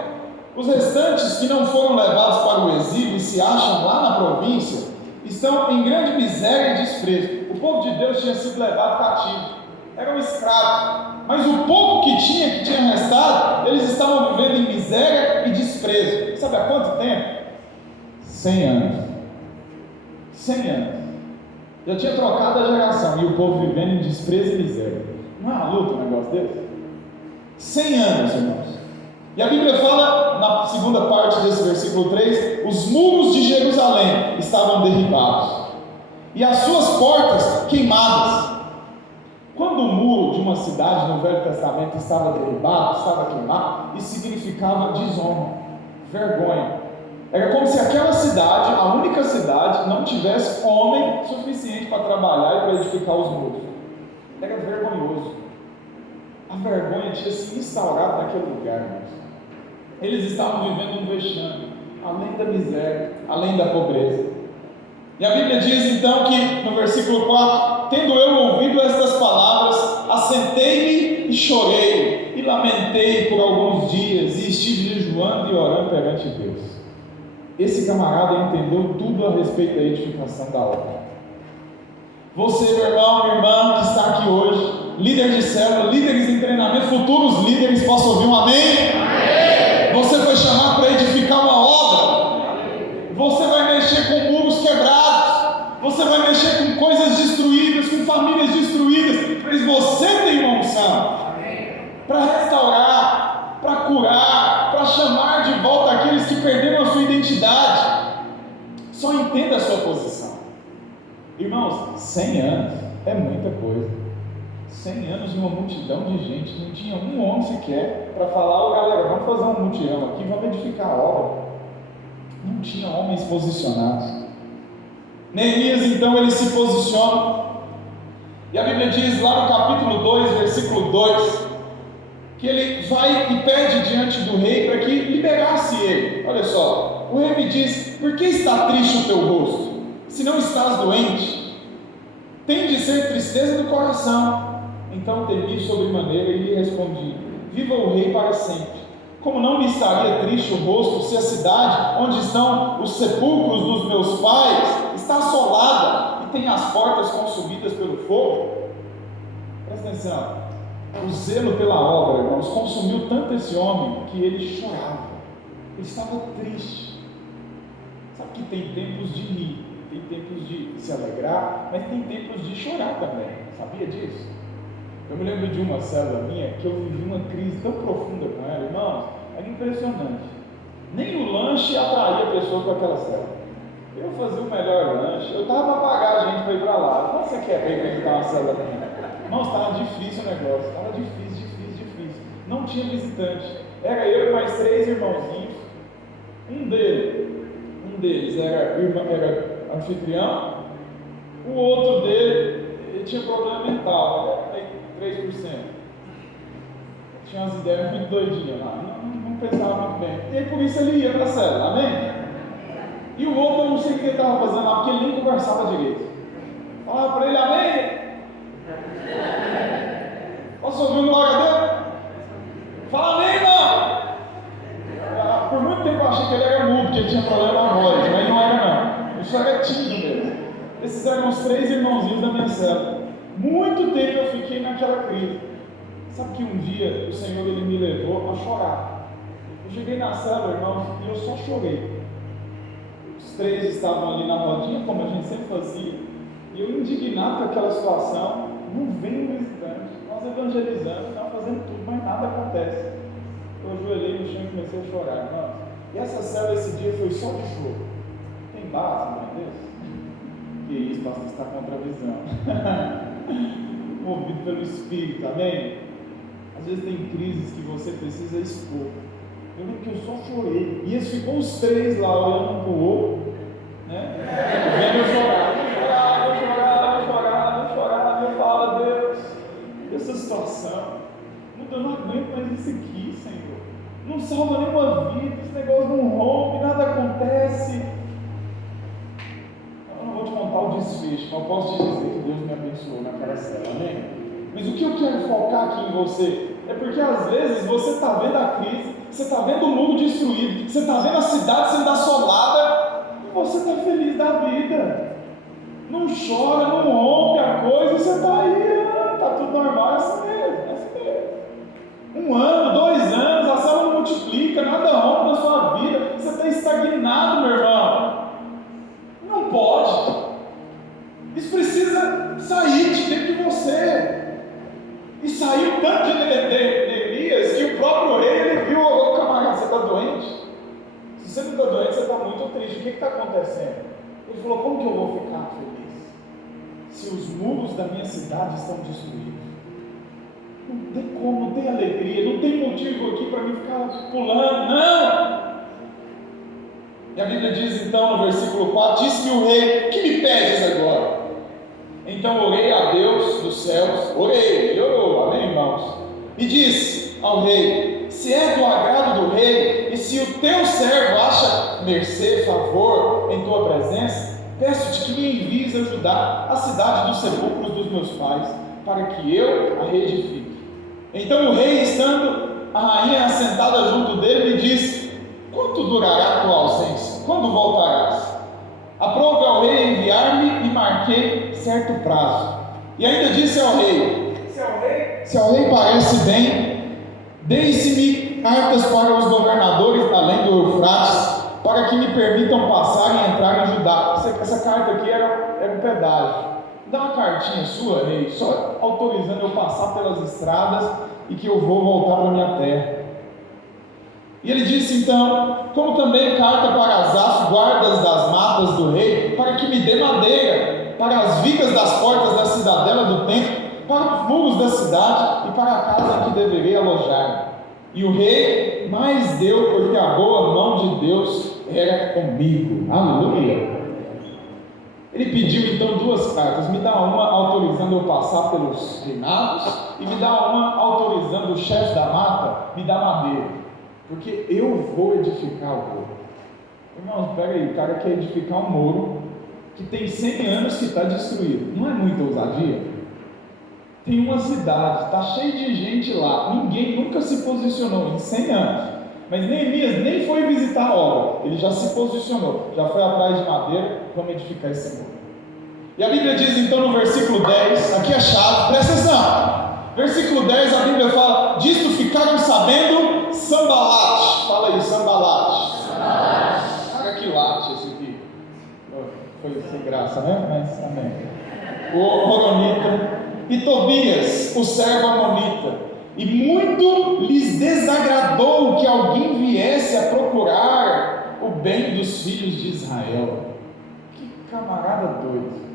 os restantes que não foram levados para o exílio e se acham lá na província, estão em grande miséria e desprezo. O povo de Deus tinha sido levado cativo, eram escravos, mas o pouco que tinha restado, eles estavam vivendo em miséria e desprezo. Sabe há quanto tempo? 100 anos. 100 anos. Já tinha trocado a geração e o povo vivendo em desprezo e miséria. Não é uma luta um negócio desse? 100 anos, irmãos. E a Bíblia fala, na segunda parte desse versículo 3, os muros de Jerusalém estavam derribados e as suas portas queimadas. Quando o muro de uma cidade no Velho Testamento estava derribado, estava queimado, isso significava desonra, vergonha. Era como se aquela cidade, a única cidade, não tivesse homem suficiente para trabalhar e para edificar os muros. Era vergonhoso. A vergonha tinha se instaurado naquele lugar, irmãos. Eles estavam vivendo um vexame, além da miséria, além da pobreza. E a Bíblia diz então que no versículo 4, tendo eu ouvido estas palavras, assentei-me e chorei, e lamentei por alguns dias, e estive jejuando e orando perante Deus. Esse camarada entendeu tudo a respeito da edificação da obra. Você, meu irmão, minha irmã, que está aqui hoje, líder de célula, líderes em treinamento, futuros líderes, posso ouvir um amém? Amém! Você foi chamado para edificar uma obra. Você vai mexer com muros quebrados. Você vai mexer com coisas destruídas, com famílias destruídas. Mas você tem uma unção para restaurar, para curar, para chamar de volta aqueles que perderam a sua identidade. Só entenda a sua posição. Irmãos, 100 anos é muita coisa. 100 anos de uma multidão de gente, não tinha um homem sequer para falar: galera, vamos fazer um mutirão aqui, vamos edificar a obra. Não tinha homens posicionados. Neemias então ele se posiciona, e a Bíblia diz lá no capítulo 2, versículo 2, que ele vai e pede diante do rei para que liberasse ele. Olha só, o rei me diz: por que está triste o teu rosto, se não estás doente? Tem de ser tristeza do coração. Então temi sobremaneira e lhe respondi: viva o rei para sempre. Como não me estaria triste o rosto, se a cidade onde estão os sepulcros dos meus pais está assolada e tem as portas consumidas pelo fogo? Presta atenção. O zelo pela obra, irmãos, consumiu tanto esse homem que ele chorava. Ele estava triste. Sabe que tem tempos de rir, tem tempos de se alegrar, mas tem tempos de chorar também. Sabia disso? Eu me lembro de uma célula minha que eu vivi uma crise tão profunda com ela, irmãos, era impressionante. Nem o lanche atraía a pessoa para aquela célula. Eu fazia o melhor lanche, eu estava para pagar a gente para ir para lá. Quanto você quer para ir visitar uma célula minha? Irmãos, estava difícil o negócio, estava difícil. Não tinha visitante. Era eu e mais 3 irmãozinhos. Um deles era anfitrião, o outro dele, ele tinha problema mental, 3%. Tinha umas ideias muito doidinhas lá, não pensava muito bem. E aí por isso ele ia para a célula, amém? E o outro, eu não sei o que ele estava fazendo lá, porque ele nem conversava direito. Falava para ele: amém? Posso ouvir um glória a Deus? Fala amém, irmão! Por muito tempo eu achei que ele era mudo, porque ele tinha problema na voz, mas não era não. Isso era tímido mesmo. Esses eram os 3 irmãozinhos da minha célula. Muito tempo eu fiquei naquela crise. Sabe que um dia o Senhor ele me levou a chorar. Eu cheguei na célula, irmãos, e eu só chorei. Os 3 estavam ali na rodinha, como a gente sempre fazia, e eu indignado com aquela situação. Não vem um visitante. nós evangelizamos, nós fazemos tudo, mas nada acontece. Eu ajoelhei no chão e comecei a chorar, irmãos. E essa célula esse dia foi só de choro. Tem base, não é Deus? Que isso, pastor, está contra a visão. Movido pelo Espírito, amém? Às vezes tem crises que você precisa expor. Eu lembro que eu só chorei. E eles ficou os três lá olhando um para o outro, né? Vendo eu chorar. Eu falo, Deus, essa situação, eu não aguento mais isso aqui, Senhor. Não salva nenhuma vida, esse negócio não rompe, nada acontece. Eu não vou te contar o desfecho, mas eu posso te dizer que Deus me abençoou naquela cela, amém? Mas o que eu quero focar aqui em você é porque às vezes você está vendo a crise, você está vendo o mundo destruído, você está vendo a cidade sendo assolada e você está feliz da vida. Não chora, não rompe a coisa e você está aí, está tudo normal, é assim mesmo. 1 ano, 2 anos, a célula não multiplica, nada rompe na sua vida, você está estagnado, meu irmão. Não pode. Isso precisa sair de dentro de você. E saiu tanto de Neemias que o próprio rei, ele viu, ô camarada, você está doente? Se você não está doente, você está muito triste. O que está acontecendo? Ele falou, como que eu vou ficar feliz se os muros da minha cidade estão destruídos? Não tem como, não tem alegria, não tem motivo aqui para mim ficar pulando, não! E a Bíblia diz então no versículo 4, disse-me o rei, que me pedes agora? Então orei a Deus dos céus, ele orou, amém, irmãos? E disse ao rei, se é do agrado do rei, e se o teu servo acha mercê, favor em tua presença, peço-te que me envies ajudar a cidade dos sepulcros dos meus pais, para que eu a reedifique. Então o rei, estando a rainha assentada junto dele, lhe disse, quanto durará a tua ausência? Quando voltarás? Aprove ao rei enviar-me e marquei certo prazo. E ainda disse ao rei, se ao rei parece bem, deem-se-me cartas para os governadores além do Eufrates, para que me permitam passar e entrar em Judá. Essa carta aqui era um pedágio. Dá uma cartinha sua, rei, só autorizando eu passar pelas estradas e que eu vou voltar para a minha terra. E ele disse então, como também carta para Asaf, guardas das matas do rei, para que me dê madeira, para as vigas das portas da cidadela do templo, para os muros da cidade e para a casa em que deverei alojar. E o rei mais deu, porque a boa mão de Deus era comigo. Aleluia! Ele pediu então 2 cartas, me dá uma autorizando eu passar pelos reinados, e me dá uma autorizando o chefe da mata, me dá madeira, porque eu vou edificar o muro. Irmãos, pega aí, o cara quer edificar um muro que tem 100 anos que está destruído, não é muita ousadia? Tem uma cidade, está cheio de gente lá, ninguém nunca se posicionou em 100 anos. Mas Neemias nem foi visitar a obra, ele já se posicionou, já foi atrás de madeira, vamos edificar esse muro. E a Bíblia diz então no versículo 10, aqui é a chave, presta atenção. Versículo 10, a Bíblia fala, disto ficaram sabendo Sambalate. Fala aí, Sambalate. Cara, que late esse aqui. Foi sem graça, né? Mas amém. O Horonita e Tobias, o servo amonita. E muito lhes desagradou que alguém viesse a procurar o bem dos filhos de Israel. Que camarada doido.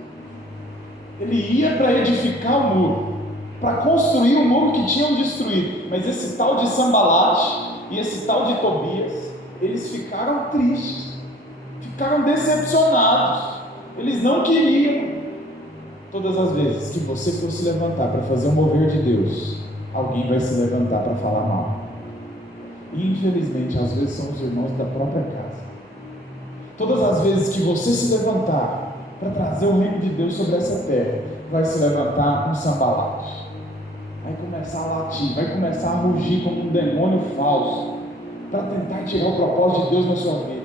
Ele ia para edificar o muro, para construir o muro que tinham destruído. Mas esse tal de Sambalate e esse tal de Tobias, eles ficaram tristes, ficaram decepcionados. Eles não queriam. Todas as vezes que você for se levantar para fazer o mover de Deus, alguém vai se levantar para falar mal. E infelizmente, às vezes são os irmãos da própria casa. Todas as vezes que você se levantar para trazer o reino de Deus sobre essa terra, vai se levantar um Sambalate. Vai começar a latir, vai começar a rugir como um demônio falso, para tentar tirar o propósito de Deus na sua vida.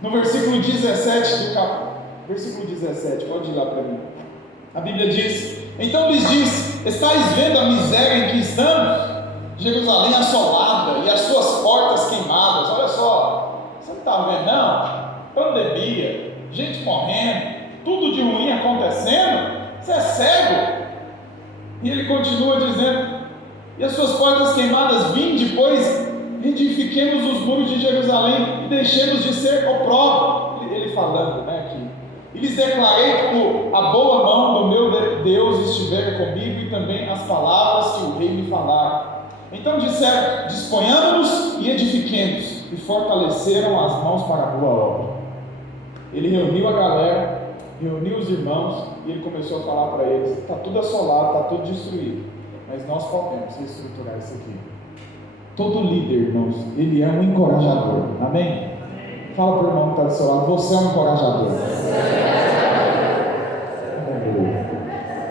No versículo 17 do capítulo, versículo 17, pode ir lá para mim. A Bíblia diz, então lhes disse, estáis vendo a miséria em que estamos? Jerusalém assolada e as suas portas queimadas. Olha só, você não está vendo não? Pandemia, gente morrendo, tudo de ruim acontecendo. Você é cego? E ele continua dizendo: e as suas portas queimadas, vinde, pois edifiquemos os muros de Jerusalém e deixemos de ser opróbrio. Ele falando, né, que e lhes declarei como a boa mão do meu Deus estivera comigo, e também as palavras que o rei me falara. Então disseram: disponhamos-nos e edifiquemos, e fortaleceram as mãos para a boa obra. Ele reuniu a galera, reuniu os irmãos, e ele começou a falar para eles: está tudo assolado, está tudo destruído, mas nós podemos reestruturar isso aqui. Todo líder, irmãos, ele é um encorajador, amém? Fala para o irmão que está do seu lado: você é um encorajador.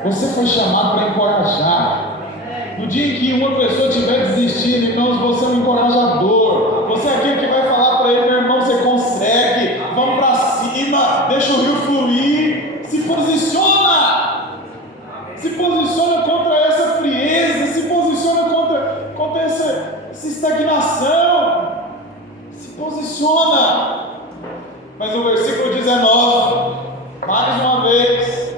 Você foi chamado para encorajar. No dia em que uma pessoa estiver desistindo, irmãos, você é um encorajador. Você é aquele que vai falar para ele: meu irmão, você consegue, vamos para cima, deixa o rio fluir. Se posiciona contra essa frieza, se posiciona contra essa estagnação, se posiciona. Mas o versículo 19, mais uma vez,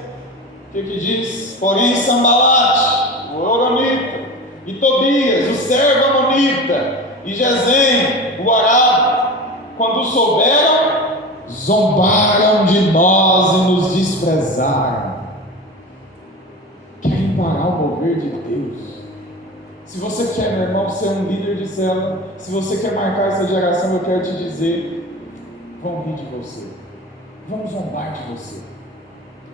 o que diz? Porém Sambalate, o Horonita, e Tobias, o servo amonita, e Gesem, o arábio, quando souberam, zombaram de nós e nos desprezaram. Querem parar o mover de Deus. Se você quer, meu irmão, ser um líder de célula, se você quer marcar essa geração, eu quero te dizer: vão rir de você, vão zombar de você.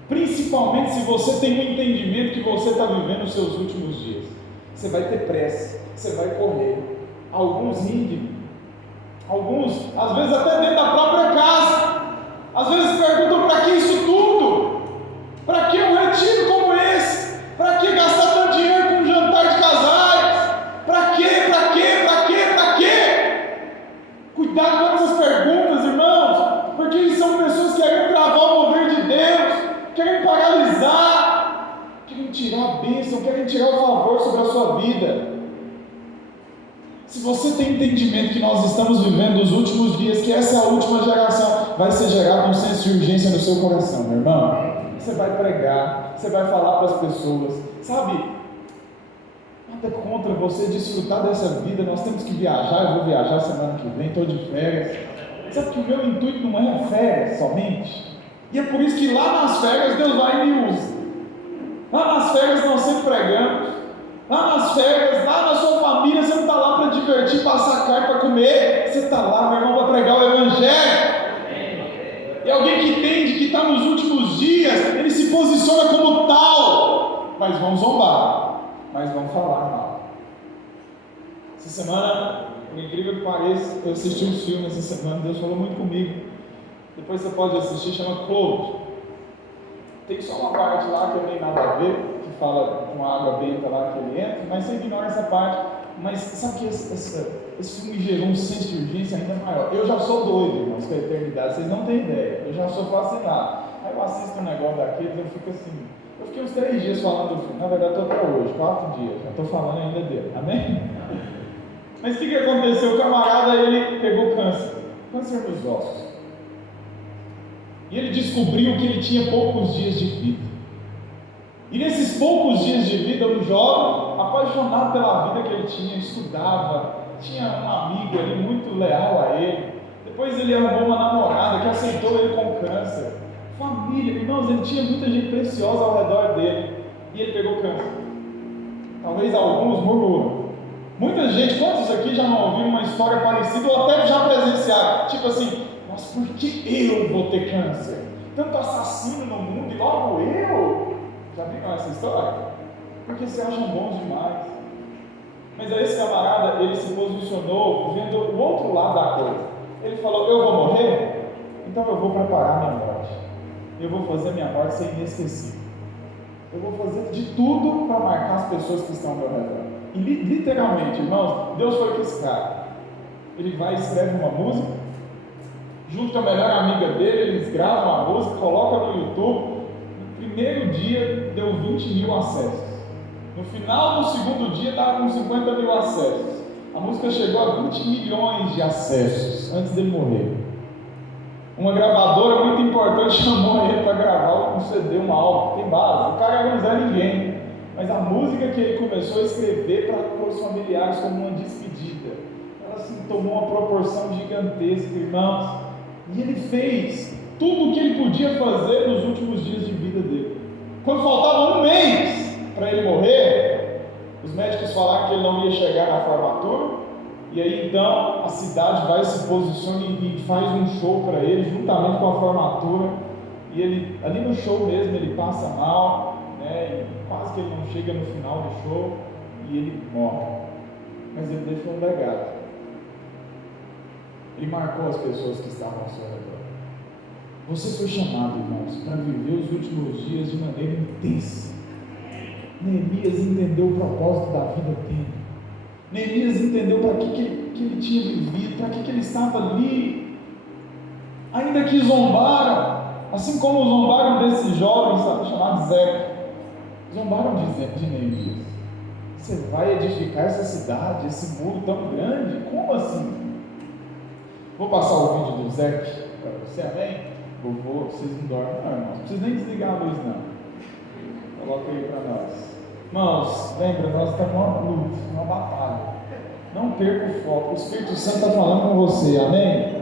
Principalmente se você tem um entendimento que você está vivendo os seus últimos dias. Você vai ter pressa, você vai correr. Alguns riem, alguns, às vezes até dentro da própria casa. Às vezes perguntam: para que isso tudo? Para que um retiro como esse? Para que gastar tanto dinheiro com um jantar de casais? Para quê? Cuidado com essas perguntas, irmãos, porque eles são pessoas que querem travar o mover de Deus, querem paralisar, querem tirar a bênção, querem tirar o favor sobre a sua vida. Se você tem entendimento que nós estamos vivendo os últimos dias, que essa é a última geração, vai ser gerado um senso de urgência no seu coração, meu irmão. Você vai pregar, você vai falar para as pessoas, sabe? Nada contra você desfrutar dessa vida. Nós temos que viajar. Eu vou viajar semana que vem, estou de férias. Sabe que o meu intuito não é férias somente, e é por isso que lá nas férias Deus vai e me usa. Lá nas férias nós sempre pregamos. Lá nas férias, lá na sua família, você não está lá para divertir, passar carne para comer. Você está lá, meu irmão, para pregar o Evangelho. E alguém que entende que está nos últimos dias, ele se posiciona como tal. Mas vão zombar, mas vão falar mal. Essa semana, por incrível que pareça, eu assisti um filme essa semana. Deus falou muito comigo. Depois você pode assistir, chama Cloud. Tem só uma parte lá que não tem nada a ver, que fala de uma água benta lá que ele entra, mas você ignora essa parte. Mas sabe que esse filme gerou um senso de urgência ainda maior. Eu já sou doido, irmãos, com a eternidade, vocês não têm ideia. Eu já sou fascinado. Aí eu assisto um negócio daqueles, eu fico assim. Eu fiquei uns 3 dias falando do filme. Na verdade, estou até hoje, 4 dias. Já estou falando ainda dele. Amém? Mas o que aconteceu? O camarada, ele pegou câncer nos ossos. E ele descobriu que ele tinha poucos dias de vida. E nesses poucos dias de vida, um jovem, apaixonado pela vida que ele tinha, estudava, tinha um amigo ali muito leal a ele. Depois ele arrumou uma namorada que aceitou ele com câncer. Família, irmãos, ele tinha muita gente preciosa ao redor dele. E ele pegou câncer. Talvez alguns murmuram. Muita gente, quantos aqui já não ouviram uma história parecida ou até já presenciaram? Tipo assim: mas por que eu vou ter câncer? Tanto assassino no mundo e logo eu? Já viram essa história? Porque se acham bons demais. Mas aí esse camarada, ele se posicionou vendo o outro lado da coisa. Ele falou: eu vou morrer? Então eu vou preparar minha morte. Eu vou fazer minha morte ser inesquecível. Eu vou fazer de tudo para marcar as pessoas que estão ao meu redor. E literalmente, irmãos, Deus foi com esse cara. Ele vai e escreve uma música, junto com a melhor amiga dele, eles gravam a música, colocam no YouTube. No primeiro dia deu 20 mil acessos. No final do segundo dia estava com 50 mil acessos. A música chegou a 20 milhões de acessos antes dele morrer. Uma gravadora muito importante chamou ele para gravar um CD, uma álbum, tem base. O cara não é Zé Ninguém, mas mas a música que ele começou a escrever para os familiares como uma despedida, ela assim, tomou uma proporção gigantesca, irmãos, e ele fez tudo o que ele podia fazer nos últimos dias de vida dele. Quando faltava um mês para ele morrer, os médicos falaram que ele não ia chegar na formatura, e aí então a cidade vai, se posiciona e faz um show para ele, juntamente com a formatura, e ele, ali no show mesmo, ele passa mal, né, e quase que ele não chega no final do show, e ele morre. Mas ele deixou um legado. Ele marcou as pessoas que estavam ao seu redor. Você foi chamado, irmãos, para viver os últimos dias de maneira intensa. Neemias entendeu o propósito da vida dele. Neemias entendeu para que ele tinha vivido, para que ele estava ali. Ainda que zombaram, assim como zombaram desse jovem chamado Zeque, zombaram de Neemias. Você vai edificar essa cidade, esse muro tão grande? Como assim? Vou passar o vídeo do Zeque para você, amém? Vovô, vocês não dormem, não, irmãos. Não precisa nem desligar a luz, não. Coloca aí para nós. Irmãos, lembra, nós estamos numa luta, numa batalha. Não perca o foco. O Espírito Santo está falando com você, amém?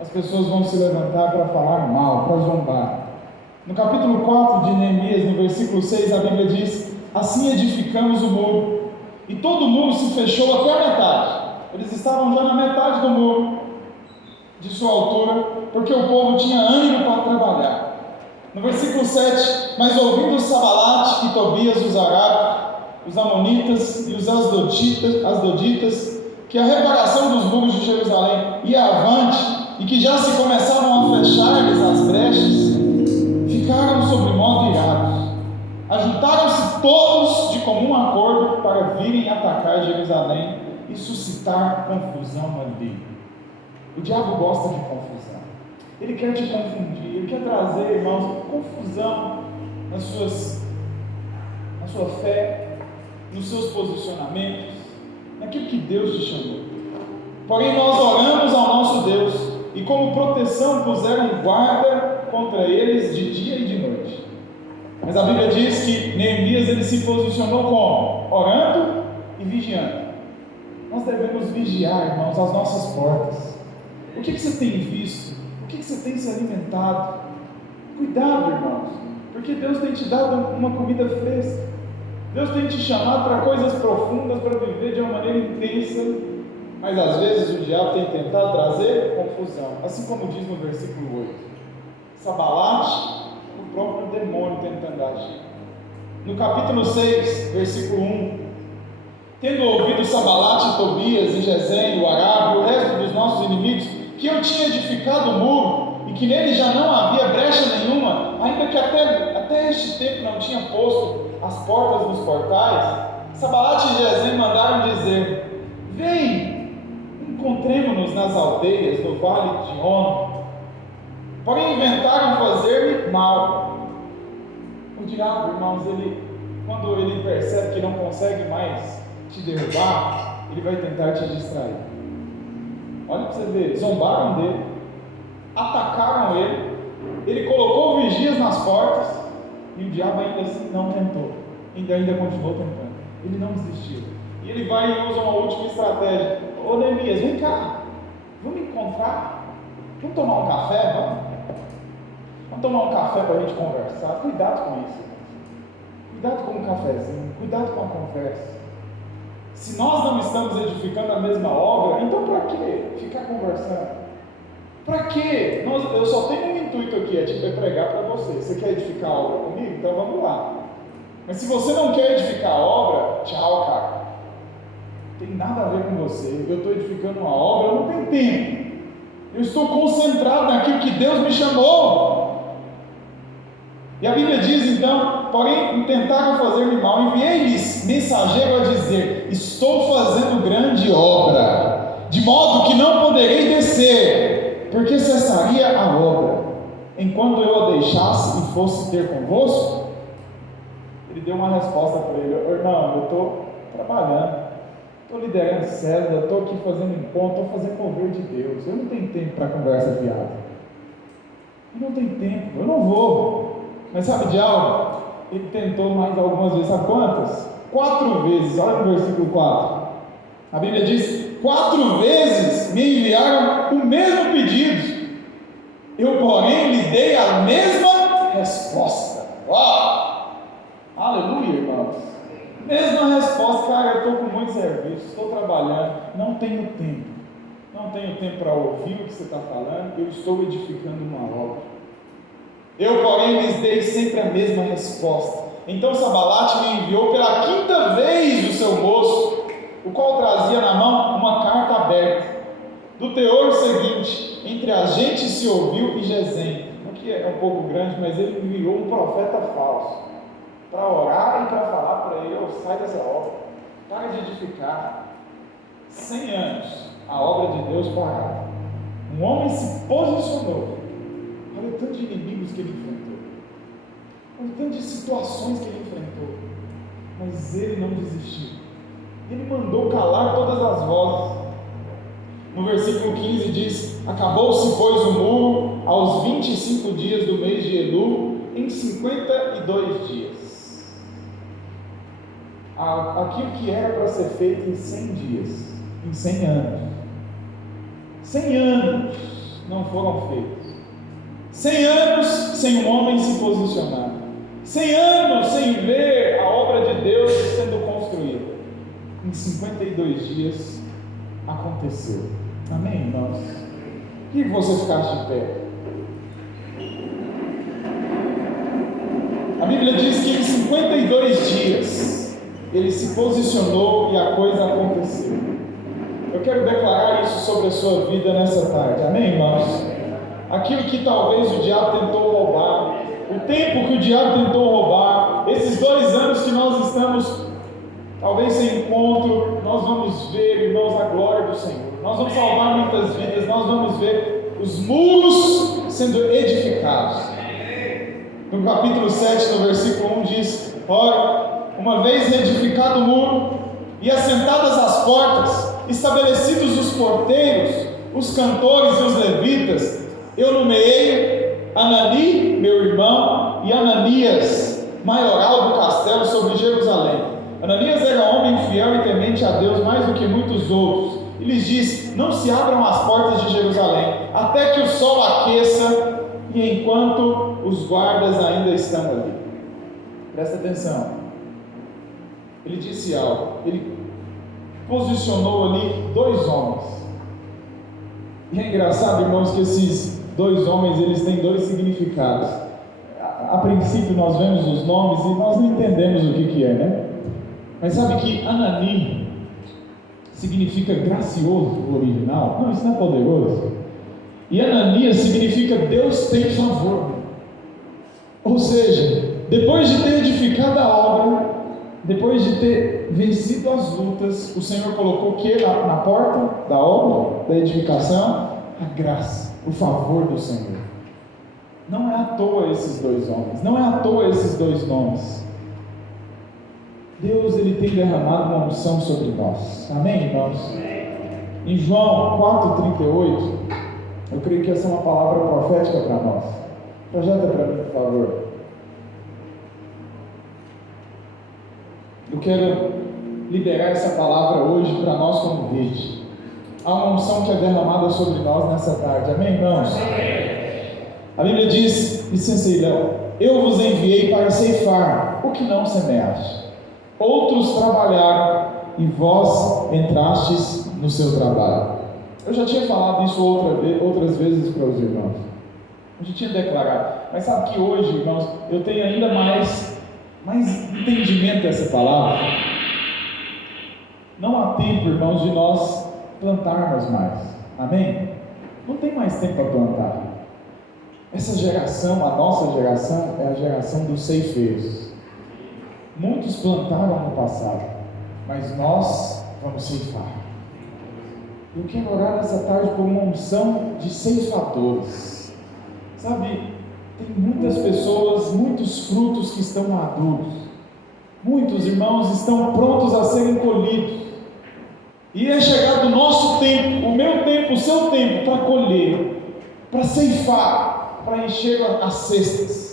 As pessoas vão se levantar para falar mal, para zombar. No capítulo 4 de Neemias, no versículo 6, a Bíblia diz: assim edificamos o muro, e todo o muro se fechou até a metade. Eles estavam já na metade do muro, de sua altura, porque o povo tinha ânimo para trabalhar. No versículo 7, mas ouvindo Sabalate e Tobias, os arábios, os amonitas e os asdoditas, que a reparação dos muros de Jerusalém ia avante, e que já se começavam a fechar-lhes as brechas, ficaram sobre modo irados. atacar Jerusalém e suscitar confusão ali. O diabo gosta de confusão. Ele quer te confundir, ele quer trazer, irmãos, confusão na sua fé, nos seus posicionamentos, naquilo que Deus te chamou. Porém, nós oramos ao nosso Deus e como proteção puseram guarda contra eles de dia e de noite. Mas a Bíblia diz que Neemias ele se posicionou como? Orando e vigiando. Nós devemos vigiar, irmãos, as nossas portas. O que você tem visto? O que você tem se alimentado? Cuidado, irmãos, porque Deus tem te dado uma comida fresca. Deus tem te chamado para coisas profundas, para viver de uma maneira intensa, mas às vezes o diabo tem tentado trazer confusão, assim como diz no versículo 8. Sabalate, o próprio demônio tentando agir. No capítulo 6, versículo 1, tendo ouvido Sabalate, Tobias e Gesem, o Arábio, o resto dos nossos inimigos, que eu tinha edificado o muro, e que nele já não havia brecha nenhuma, ainda que até este tempo não tinha posto as portas dos portais, Sabalate e Gesem mandaram dizer: vem, encontremo-nos nas aldeias do vale de Ono. Porém inventaram fazer-me mal. O diabo, irmãos, quando ele percebe que não consegue mais te derrubar, ele vai tentar te distrair. Olha para você ver, zombaram dele, atacaram ele colocou vigias nas portas, e o diabo ainda assim não tentou, ainda continuou tentando, ele não desistiu, e ele vai e usa uma última estratégia. Ô Neemias, vem cá, vamos encontrar, vamos tomar um café, vamos tomar um café para a gente conversar. Cuidado com isso, cuidado com um cafezinho, cuidado com a conversa. Se nós não estamos edificando a mesma obra, então para que ficar conversando? Para que? Eu só tenho um intuito aqui, é pregar para você. Você quer edificar a obra comigo? Então vamos lá. Mas se você não quer edificar a obra, tchau, cara. Não tem nada a ver com você. Eu estou edificando uma obra, eu não tenho tempo. Eu estou concentrado naquilo que Deus me chamou. E a Bíblia diz então: porém tentaram fazer-me mal, enviei-lhes mensageiro a dizer: estou fazendo grande obra, de modo que não poderei descer, porque cessaria a obra, enquanto eu a deixasse e fosse ter convosco. Ele deu uma resposta para ele: irmão, eu estou trabalhando, estou liderando célula, estou aqui fazendo encontro, estou fazendo mover de Deus, eu não tenho tempo para conversa fiada, eu não tenho tempo, eu não vou. Mas sabe de algo? Ele tentou mais algumas vezes, sabe quantas? 4 vezes, olha no versículo 4, a Bíblia diz: 4 vezes me enviaram o mesmo pedido, eu porém lhe dei a mesma resposta. Uau! Aleluia, irmãos. Mesma resposta: cara, eu estou com muito serviço, estou trabalhando, não tenho tempo para ouvir o que você está falando, eu estou edificando uma obra. Eu, porém, lhes dei sempre a mesma resposta. Então Sabalate me enviou pela 5ª vez o seu moço, o qual trazia na mão uma carta aberta, do teor seguinte: entre a gente se ouviu e Gesem, que é um pouco grande, mas ele enviou um profeta falso, para orar e para falar para ele: sai dessa obra, para de edificar. 100 anos, a obra de Deus parada. Um homem se posicionou. Olha o tanto de inimigos que ele enfrentou, olha o tanto de situações que ele enfrentou, mas ele não desistiu. Ele mandou calar todas as vozes. No versículo 15 diz: acabou-se, pois, o muro aos 25 dias do mês de Elul, em 52 dias. Aquilo que era para ser feito em 100 dias, em 100 anos. 100 anos não foram feitos. 100 anos sem um homem se posicionar. 100 anos sem ver a obra de Deus sendo construída. Em 52 dias aconteceu. Amém, irmãos? Que você ficasse de pé. A Bíblia diz que em 52 dias ele se posicionou e a coisa aconteceu. Eu quero declarar isso sobre a sua vida nessa tarde. Amém, irmãos? Aquilo que talvez o diabo tentou roubar, o tempo que o diabo tentou roubar, esses 2 anos que nós estamos Talvez sem encontro, nós vamos ver, irmãos, a glória do Senhor. Nós vamos salvar muitas vidas, nós vamos ver os muros sendo edificados. No capítulo 7, no versículo 1 diz: ora, uma vez reedificado o muro e assentadas as portas, estabelecidos os porteiros, os cantores e os levitas, eu nomeei Anani, meu irmão, e Ananias, maioral do castelo sobre Jerusalém. Ananias era homem fiel e temente a Deus mais do que muitos outros. E lhes disse: não se abram as portas de Jerusalém, até que o sol aqueça, e enquanto os guardas ainda estão ali. Presta atenção. Ele disse algo. Ele posicionou ali 2 homens. E é engraçado, irmãos, que esses 2 homens, eles têm 2 significados. A princípio nós vemos os nomes e nós não entendemos o que é, né? Mas sabe que Anani significa gracioso no original? Não, isso não é poderoso. E Ananias significa Deus tem favor. Ou seja, depois de ter edificado a obra, depois de ter vencido as lutas, o Senhor colocou o que na porta da obra, da edificação? A graça, o favor do Senhor. Não é à toa esses 2 homens, não é à toa esses 2 nomes. Deus, Ele tem derramado uma unção sobre nós. Amém, irmãos? Em João 4,38, eu creio que essa é uma palavra profética para nós. Projeta para mim, por favor. Eu quero liberar essa palavra hoje para nós como rede. Há uma unção que é derramada sobre nós nessa tarde. Amém, irmãos? A Bíblia diz, licença aí, Léo: eu vos enviei para ceifar o que não semeaste. Outros trabalharam e vós entrastes no seu trabalho. Eu já tinha falado isso outras vezes para os irmãos. Eu já tinha declarado. Mas sabe que hoje, irmãos, eu tenho ainda mais entendimento dessa palavra. Não há tempo, irmãos, de nós plantarmos mais. Amém? Não tem mais tempo para plantar. Essa geração, a nossa geração, é a geração dos ceifeiros. Muitos plantaram no passado, mas nós vamos ceifar. Eu quero orar nessa tarde por uma unção de ceifadores. Sabe, tem muitas pessoas, muitos frutos que estão maduros. Muitos irmãos estão prontos a serem colhidos. E é chegado o nosso tempo, o meu tempo, o seu tempo, para colher, para ceifar, para encher as cestas.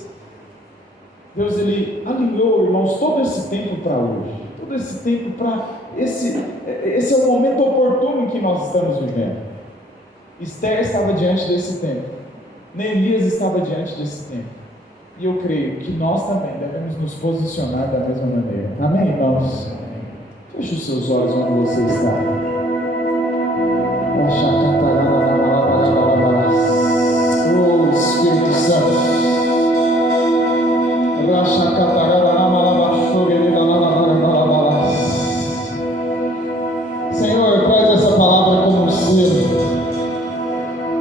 Deus, Ele alinhou, irmãos, todo esse tempo para hoje, todo esse tempo para esse é o momento oportuno em que nós estamos vivendo. Esther estava diante desse tempo, Neemias estava diante desse tempo, e eu creio que nós também devemos nos posicionar da mesma maneira. Amém, irmãos? Feche os seus olhos onde você está. Oh, Espírito Santo. Senhor, traz essa palavra como um selo.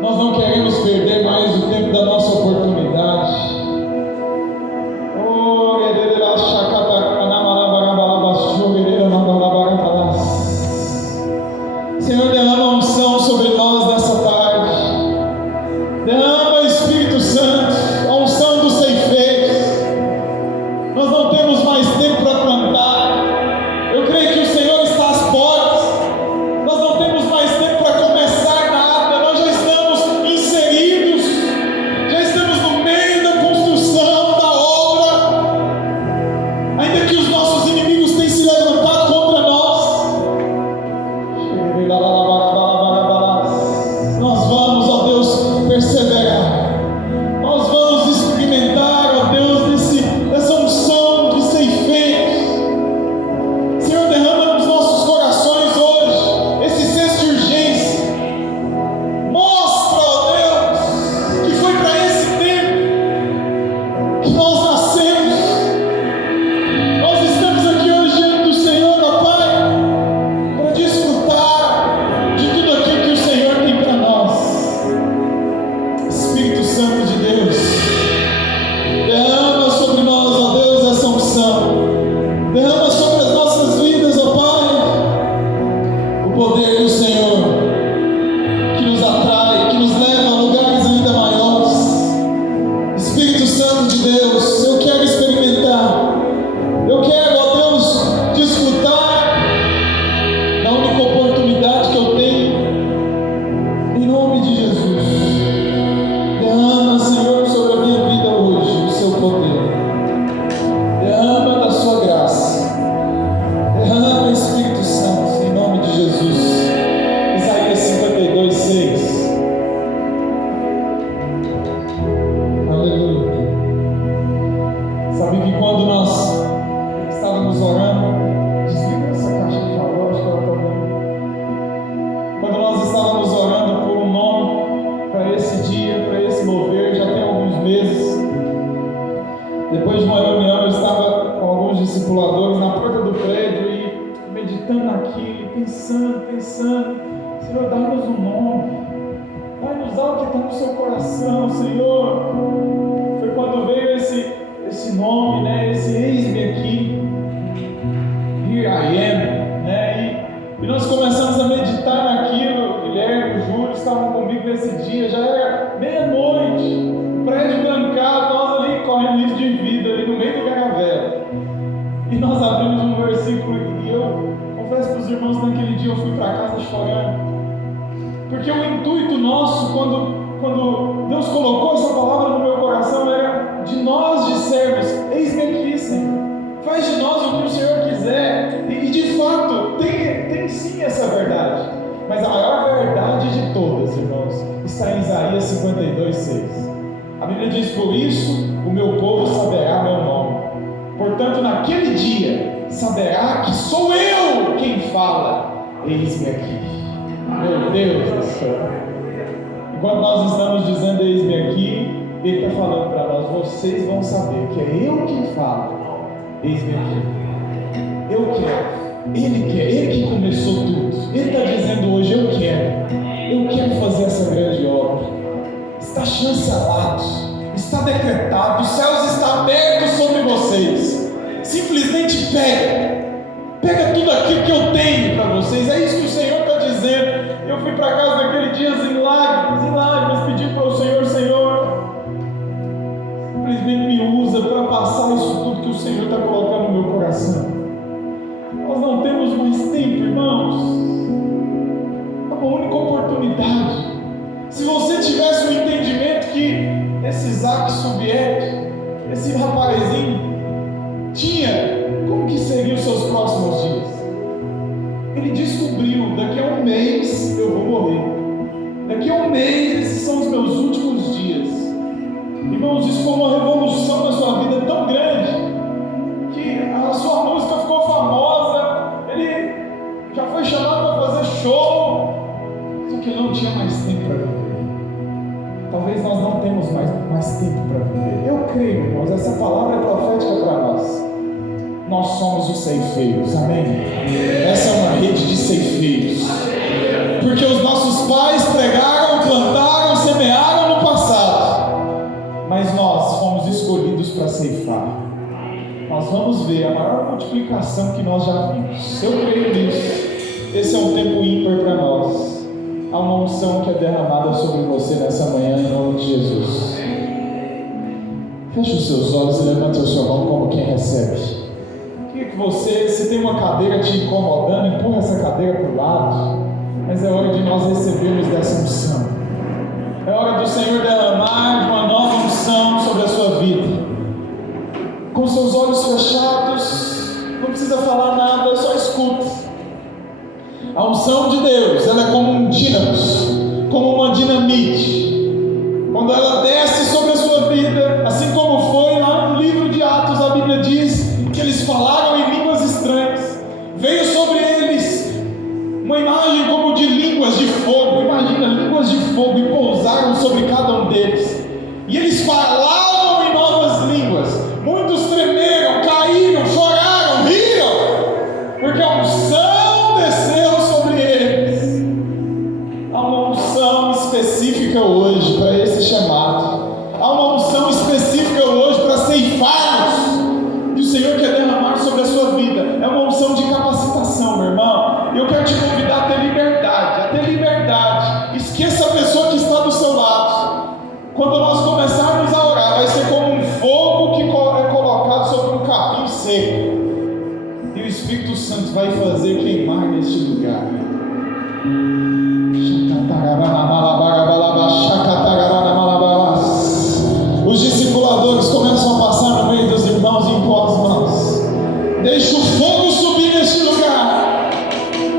Nós não queremos perder mais o tempo da nossa oportunidade. Senhor, derrama unção sobre nós. discipuladores na porta do prédio e meditando naquilo, pensando, Senhor, dá-nos um nome, dá-nos algo que está no seu coração, Senhor. Foi quando veio esse nome, né? Esse eis-me aqui, here I am, né? E nós começamos a meditar naquilo. O Guilherme, o Júlio estavam comigo nesse dia, já era meia-noite, prédio trancado, nós ali correndo risco de vida, ali no meio do Garavela. E nós abrimos um versículo e eu confesso para os irmãos, naquele dia eu fui para casa chorando. Porque o intuito nosso, quando Deus colocou essa palavra no meu coração, era de nós dissermos: eis-me aqui, Senhor, faz de nós o que o Senhor quiser. E de fato, tem sim essa verdade. Mas a maior verdade de todas, irmãos, está em Isaías 52:6. A Bíblia diz: por isso o meu povo saberá meu nome. Portanto, naquele dia saberá que sou eu quem fala: eis-me aqui. Meu Deus do céu. Enquanto nós estamos dizendo eis-me aqui, Ele está falando para nós: vocês vão saber que é eu quem falo. Eis-me aqui. Eu quero. Ele quer. Ele que começou tudo. Ele está dizendo hoje: eu quero fazer essa grande obra. Está chancelado, está decretado, os céus estão abertos sobre vocês. Simplesmente pega tudo aquilo que eu tenho para vocês. É isso que o Senhor está dizendo. Eu fui para casa naquele dia em lágrimas, pedi para o Senhor: simplesmente me usa para passar isso tudo que o Senhor está colocando no meu coração. Nós não temos mais tempo, irmãos. É uma única oportunidade. Se você tivesse um entendimento que esse Isaac Subietti, esse rapazinho tinha, como que seriam os seus próximos dias? Ele descobriu: daqui a um mês eu vou morrer. Daqui a um mês esses são os meus últimos dias. Irmãos, isso foi uma revolução na sua vida tão grande que a sua música ficou famosa. Ele já foi chamado para fazer show, só que ele não tinha mais tempo para viver. Talvez nós não temos mais tempo para viver. Eu creio, irmãos, essa palavra é profética para nós. Nós somos os ceifeiros, amém? Essa é uma rede de ceifeiros. Porque os nossos pais pregaram, plantaram, semearam no passado, mas nós fomos escolhidos para ceifar. Nós vamos ver a maior multiplicação que nós já vimos. Eu creio nisso. Esse é um tempo ímpar para nós. Há uma unção que é derramada sobre você nessa manhã, em nome de Jesus. Feche os seus olhos e levante a sua mão como quem recebe. Queria que você, se tem uma cadeira te incomodando, empurra essa cadeira para o lado. Mas é hora de nós recebermos dessa unção. É hora do Senhor derramar de uma nova unção sobre a sua vida. Com seus olhos fechados, não precisa falar nada, só escuta. A unção de Deus, ela é como um dínamo, como uma dinamite. Quando ela desce sobre a sua vida, assim como foi lá no livro de Atos, a Bíblia diz que eles falaram em línguas estranhas. Veio sobre eles uma imagem como de línguas de fogo. Imagina, línguas de fogo, e pousaram sobre cada um deles. E eles falavam em novas línguas. Muitos tremeram, caíram, choraram, riram, porque a unção desceu sobre eles. Há uma unção específica hoje para esse chamado. Há uma unção específica hoje para ceifarmos. E o Senhor quer derramar sobre a sua vida. É uma unção de capacitação, meu irmão. Eu quero te convidar a ter liberdade. Esqueça a pessoa que está do seu lado. Quando nós começarmos a orar, vai ser como um fogo que é colocado sobre um capim seco. E o Espírito Santo vai fazer queimar neste lugar. Os discipuladores começam a passar no meio dos irmãos e impor as mãos. Deixa o fogo subir neste lugar.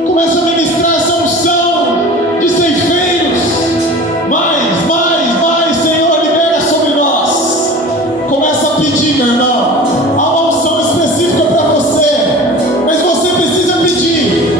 Começa a ministrar essa unção de ceifeiros. Mais, Senhor, libera sobre nós. Começa a pedir, meu irmão. Há uma unção específica para você, mas você precisa pedir.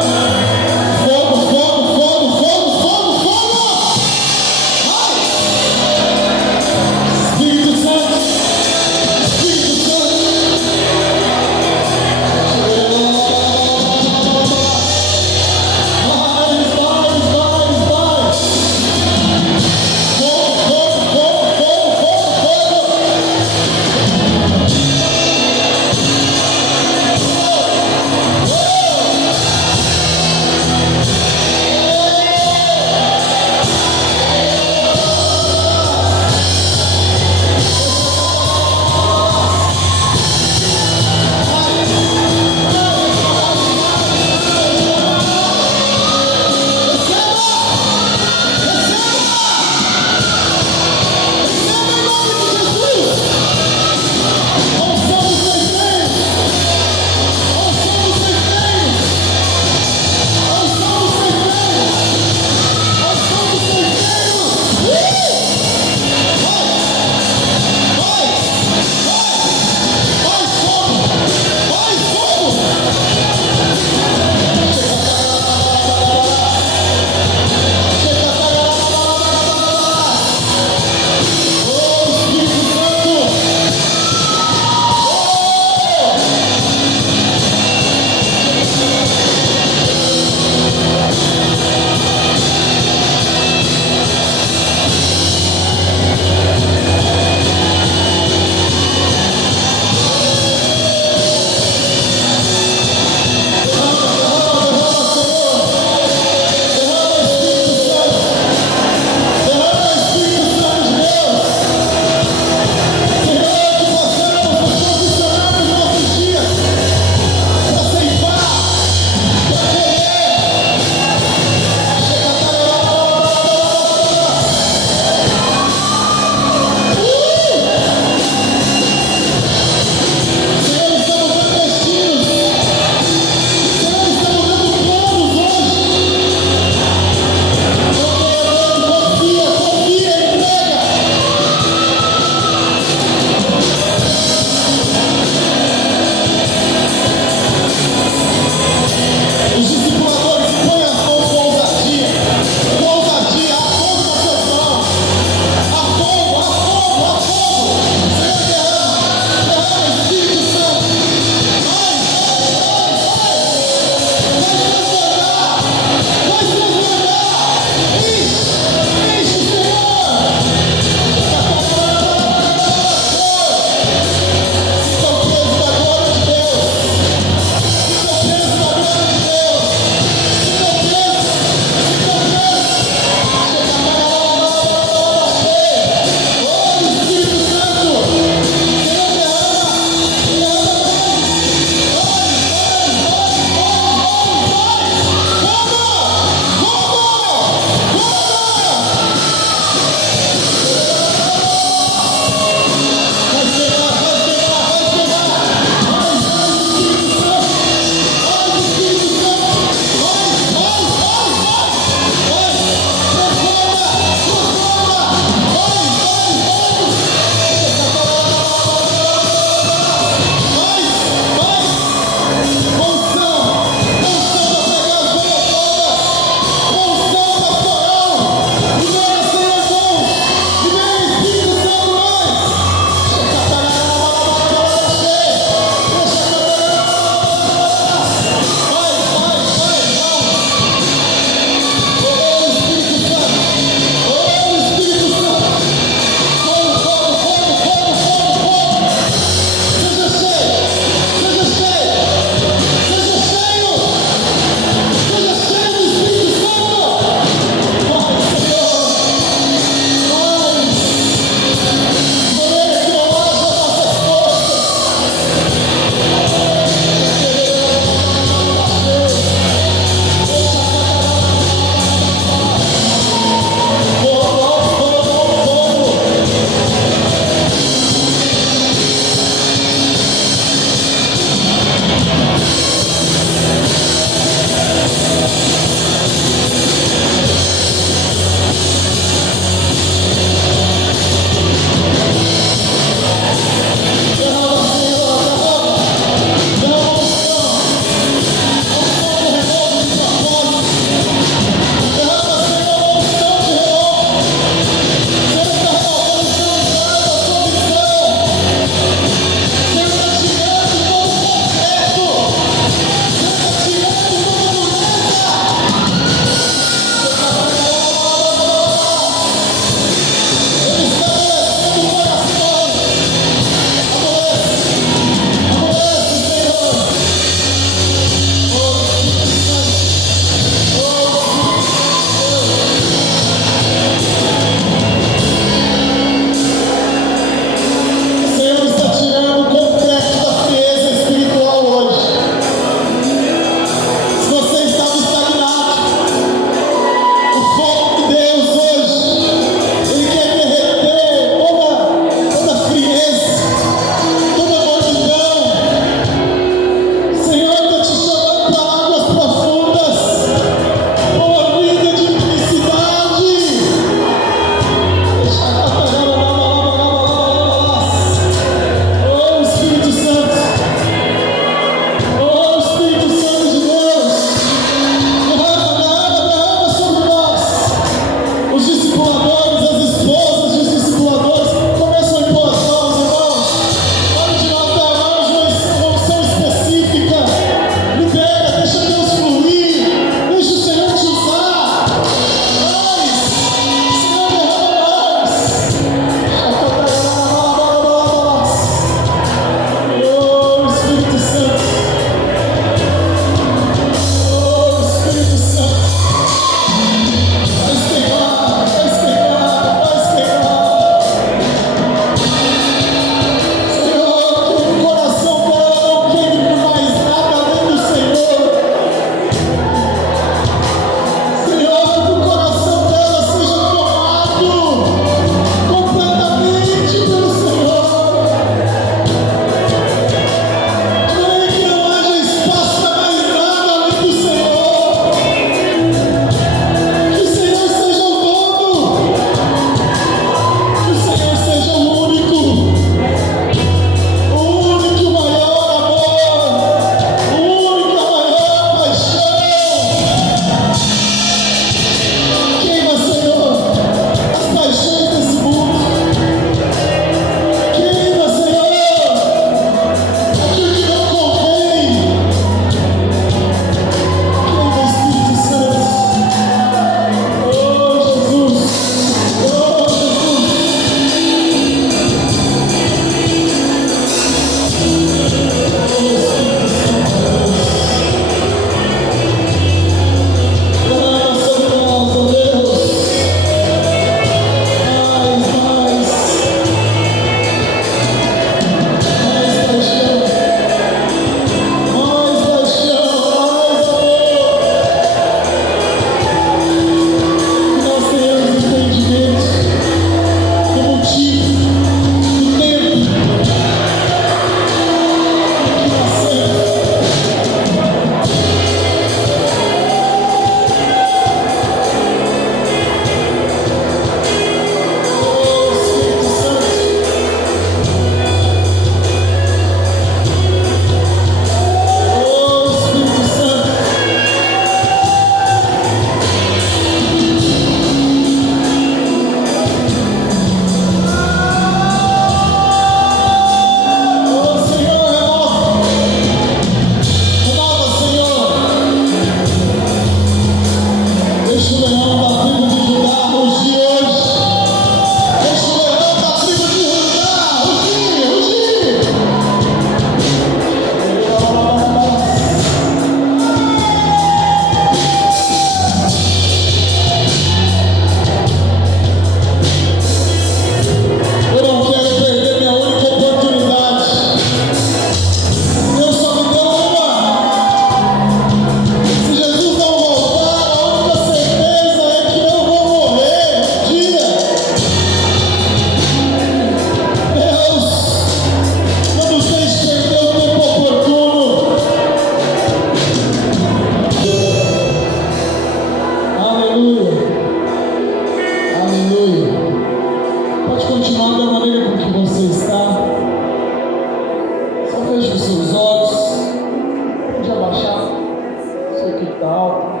tal.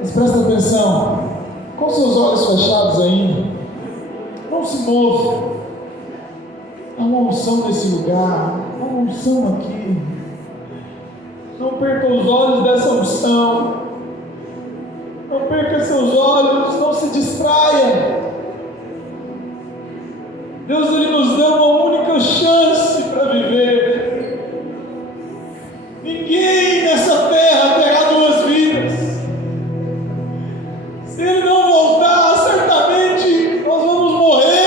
Mas presta atenção, com seus olhos fechados ainda, não se move. Há uma unção nesse lugar, há uma unção aqui. Não perca os olhos dessa unção. Não perca seus olhos, não se distraia. Deus, Ele nos deu uma única chance para viver. Ninguém nessa terra terá duas vidas. Se Ele não voltar, certamente nós vamos morrer.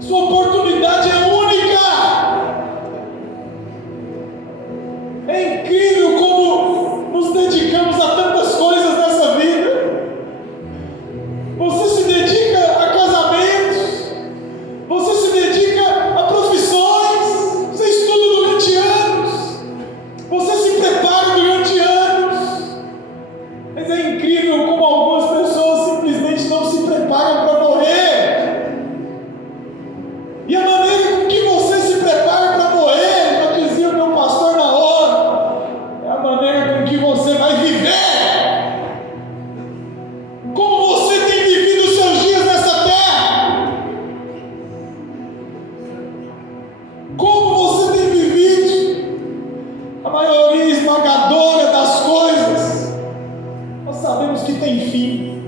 Sua oportunidade é única. É incrível como nos dedicamos a tantas coisas nessa vida. Você se dedica a casamentos, você se dedica a profissões, você estuda durante anos, você se prepara durante anos. Mas é incrível como algumas pessoas simplesmente não se preparam para morrer. E a maneira com que você se prepara para morrer, como dizia o meu pastor na hora, é a maneira com que você vai viver. Como você tem vivido os seus dias nessa terra? Como você tem vivido? A maioria esmagadora das coisas, nós sabemos que tem fim.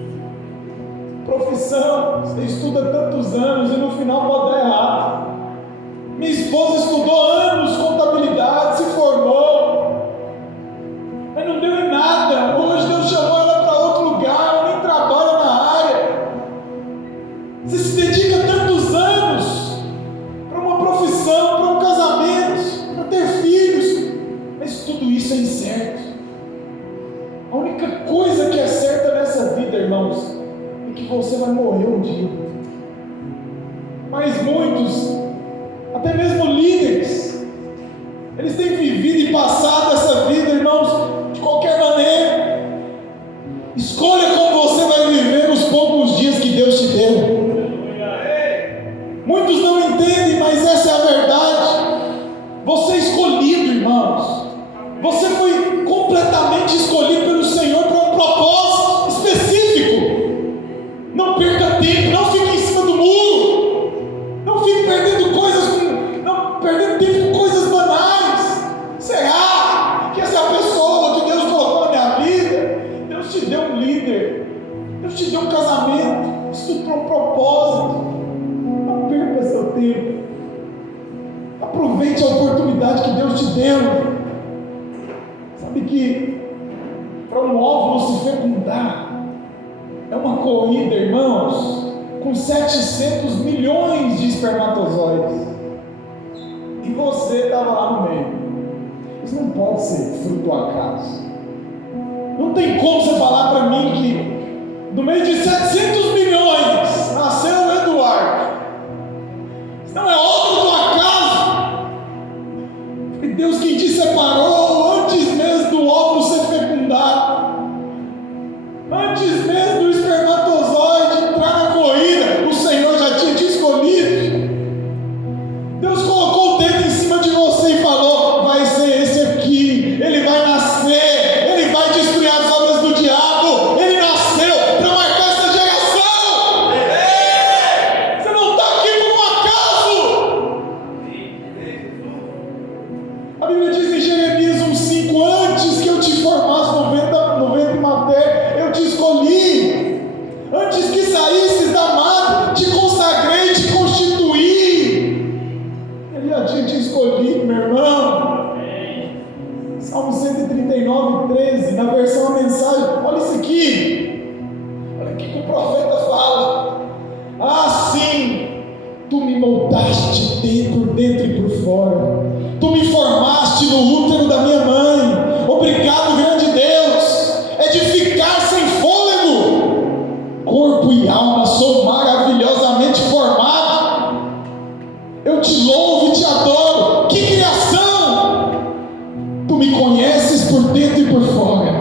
Profissão, você estuda tantos anos e no final pode dar errado. Minha esposa estudou anos contabilidade, se formou, mas não deu em nada. Hoje Deus chamou ela para outro lugar, ela nem trabalha na área. Você se dedica tantos anos para uma profissão, para um casamento, para ter filhos, mas tudo isso é incerto. A única coisa que é certa nessa vida, irmãos, é que você vai morrer um dia. Mas muitos, até mesmo líderes, eles têm vivido e passado essa vida, irmãos, de qualquer maneira. Escolha como você vai viver os poucos dias que Deus te deu. Muitos não entendem, mas essa é a verdade. Você é escolhido, irmãos. Você foi completamente escolhido pelo Senhor para um propósito específico. Não perca tempo, não fique em cima do muro. Não fique perdendo perdendo tempo com coisas banais. Será que essa pessoa que Deus colocou na minha vida, Deus te deu um líder, Deus te deu um casamento, isso tudo para um propósito. Não perca seu tempo. Aproveite a oportunidade que Deus te deu. Sabe que para um óvulo se fecundar é uma corrida, irmãos, com 700 milhões de espermatozoides. E você estava lá no meio. Isso não pode ser fruto do acaso. Não tem como você falar para mim que no meio de 700 milhões nasceu o Eduardo. Isso não é obra do acaso. Foi Deus quem te separou antes mesmo do óvulo ser fecundado. Antes mesmo do espermatozoide entrar na corrida, o Senhor já tinha te escolhido. Deus colocou o dedo em cima de você e falou: vai ser esse aqui, ele vai nascer, ele vai destruir as obras do diabo, ele nasceu para marcar essa geração. Você não está aqui por um acaso. A Bíblia diz em Jeremias 1,5: antes que eu te formasse no ventre materno, eu te escolhi. Antes que saísses da madre, te consagrei, te constituí. Ele já tinha te escolhido, meu irmão. Salmo 139:13, na versão a mensagem, olha isso aqui. Olha o que o profeta fala. Assim, tu me moldaste por dentro e por fora. Tu me formaste no útero da minha mãe. Obrigado, grande Deus. É de ficar sem fôlego. Corpo e alma sou maravilhosamente formado. Eu te louvo e te adoro. Que criação! Tu me conheces por dentro e por fora.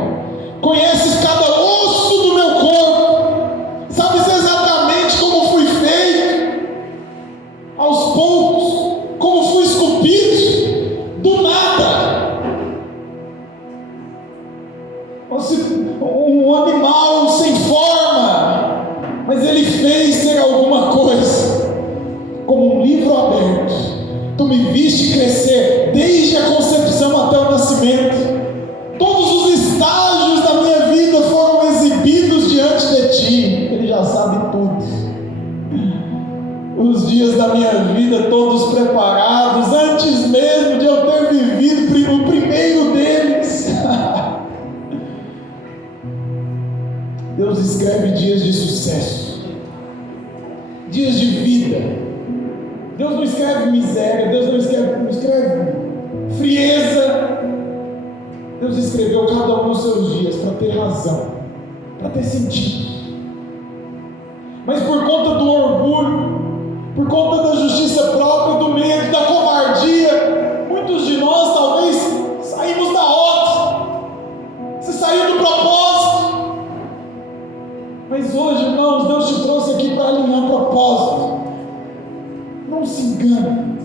Conheces cada osso do meu corpo. Sabes exatamente como fui feito. Aos poucos, como fui esculpido. Do nada. escreveu cada um dos seus dias para ter razão, para ter sentido. Mas por conta do orgulho, por conta da justiça própria, do medo, da covardia, muitos de nós talvez saímos da rota, se saiu do propósito. Mas hoje, irmãos, Deus te trouxe aqui para alinhar propósito. Não se engane.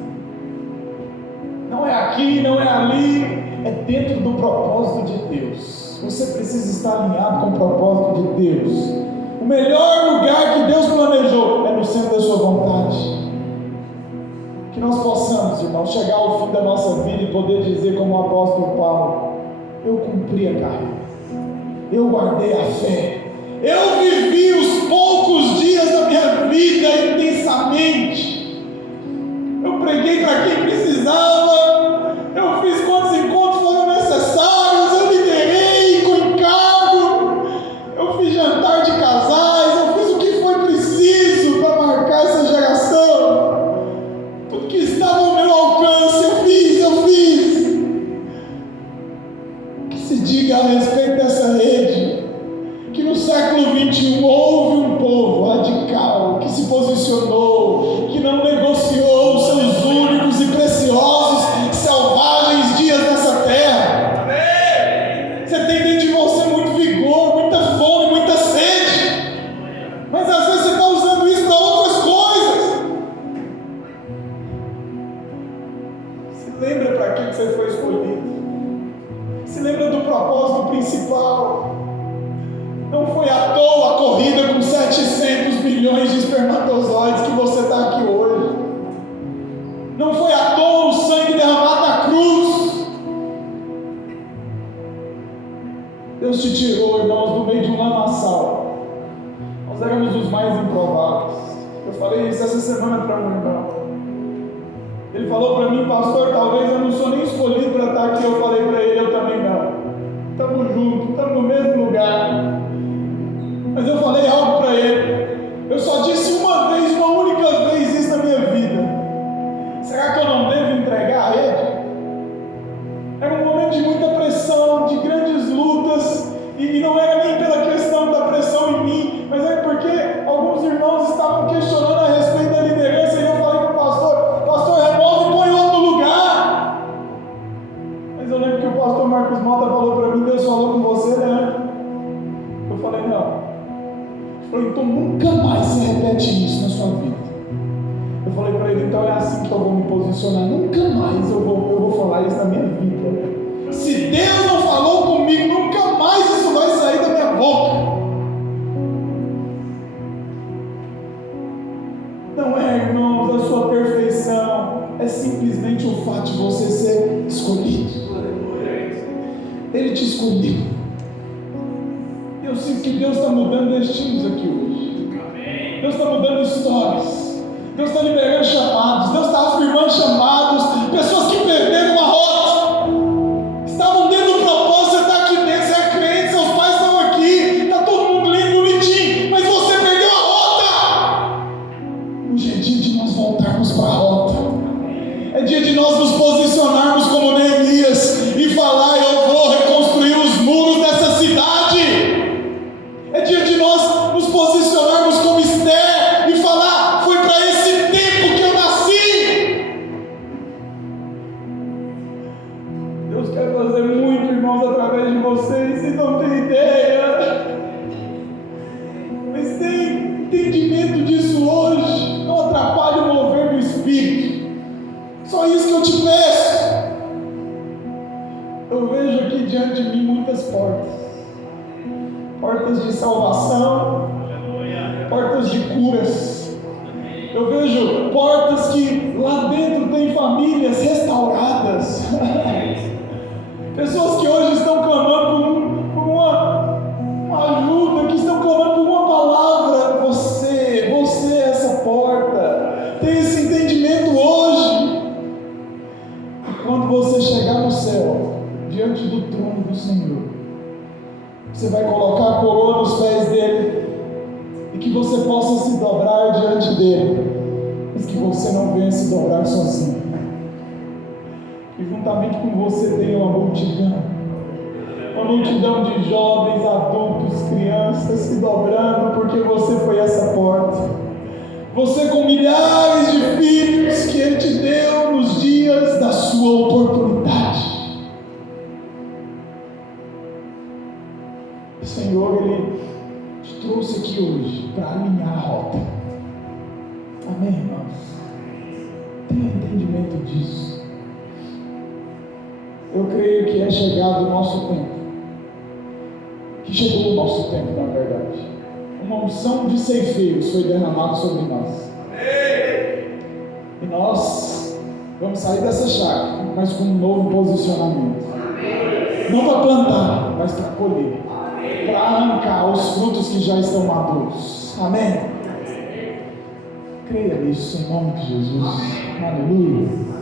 Não é aqui, não é ali, é dentro do propósito de Deus. Você precisa estar alinhado com o propósito de Deus. O melhor lugar que Deus planejou é no centro da sua vontade. Que nós possamos, irmãos, chegar ao fim da nossa vida e poder dizer como o apóstolo Paulo: eu cumpri a carreira, eu guardei a fé, eu vivi os poucos dias da minha vida intensamente, eu preguei para quem precisava, eu fiz quantos encontros foram necessários, eu liderei com encargo, eu fiz jantar de casais, eu fiz o que foi preciso para marcar essa geração, tudo que estava ao meu alcance eu fiz. Que se diga a respeito dessa rede, que no século XXI houve um povo radical que se posicionou, que não negociou os seus únicos e preciosos, selvagens dias nessa terra. Você tem dentro de você muito vigor, muita fome, muita sede, mas às vezes você está usando isso para outras coisas. Se lembra para que você foi escolhido, se lembra do propósito principal. Não foi à toa a corrida com 700 milhões de espermatozoides que você está aqui hoje. Não foi à toa o sangue derramado na cruz. Deus te tirou, irmãos, do meio de um lamaçal. Nós éramos os mais improváveis. Eu falei isso essa semana para um irmão. Ele falou para mim: pastor, talvez eu não sou nem escolhido para estar aqui. Eu falei para ele: eu também não. Estamos juntos, estamos no mesmo lugar. Mas eu falei algo para ele. Eu só disse uma única vez isso na minha vida. Será que eu não devo entregar a rede? Era um momento de muita pressão, de grandes lutas, e não era nem pela questão da pressão em mim, mas é porque alguns irmãos estavam questionando a respeito da liderança, e eu falei para o pastor, remove e põe em outro lugar. Mas eu lembro que o pastor Marcos Mota falou para mim: Deus falou com você, né? Eu falei: não. Ele falou: então nunca mais se repete isso na sua vida. Eu falei para ele: então é assim que eu vou me posicionar, nunca mais eu vou falar isso na minha vida. Se Deus não falou comigo, nunca mais isso vai sair da minha boca. Não é, irmãos, a sua perfeição, é simplesmente o fato de você ser escolhido. Ele te escolheu. Eu sinto que Deus está mudando destinos aqui hoje. Deus está mudando histórias. Deus está liberando chamados. Deus está afirmando chamados. Pessoas que perderam uma rota, estavam dentro do propósito. Você está aqui dentro, você é crente, seus pais estão aqui, está todo mundo lindo, bonitinho, mas você perdeu a rota. Hoje é dia de nós voltarmos para a rota. É dia de nós nos posicionarmos como Neemias e falar: eu vou reconstruir os muros dessa cidade. É dia de nós nos posicionarmos como Esther e falar: foi para esse tempo que eu nasci. Deus quer fazer muito, irmãos, através de vocês. Vocês não têm ideia. Mas tem entendimento disso hoje. Não atrapalhe o mover do Espírito. Só isso que eu te peço. Eu vejo aqui diante de mim muitas portas. Portas de salvação, portas de curas. Eu vejo portas que lá dentro tem famílias restauradas. Pessoas que hoje estão clamando por uma ajuda, que estão clamando por uma palavra. Você é essa porta. Tem esse entendimento hoje. E quando você chegar no céu, diante do trono do Senhor, você vai colocar a coroa nos pés dele, e que você possa se dobrar diante dele, mas que você não venha se dobrar sozinho, que juntamente com você tenha uma multidão uma multidão de jovens, adultos, crianças se dobrando, porque você foi essa porta. Você com milhares de filhos que Ele te deu nos dias da sua oportunidade. O Senhor, Ele te trouxe aqui hoje para alinhar a rota. Amém, irmãos? Tenha entendimento disso. Eu creio que é chegado o nosso tempo. Que chegou o nosso tempo, na verdade. Uma unção de ceifeiros foi derramada sobre nós. E nós vamos sair dessa chácara, mas com um novo posicionamento. Não para plantar, mas para colher. Para arrancar os frutos que já estão maduros. Amém? Creia nisso em nome de Jesus. Aleluia.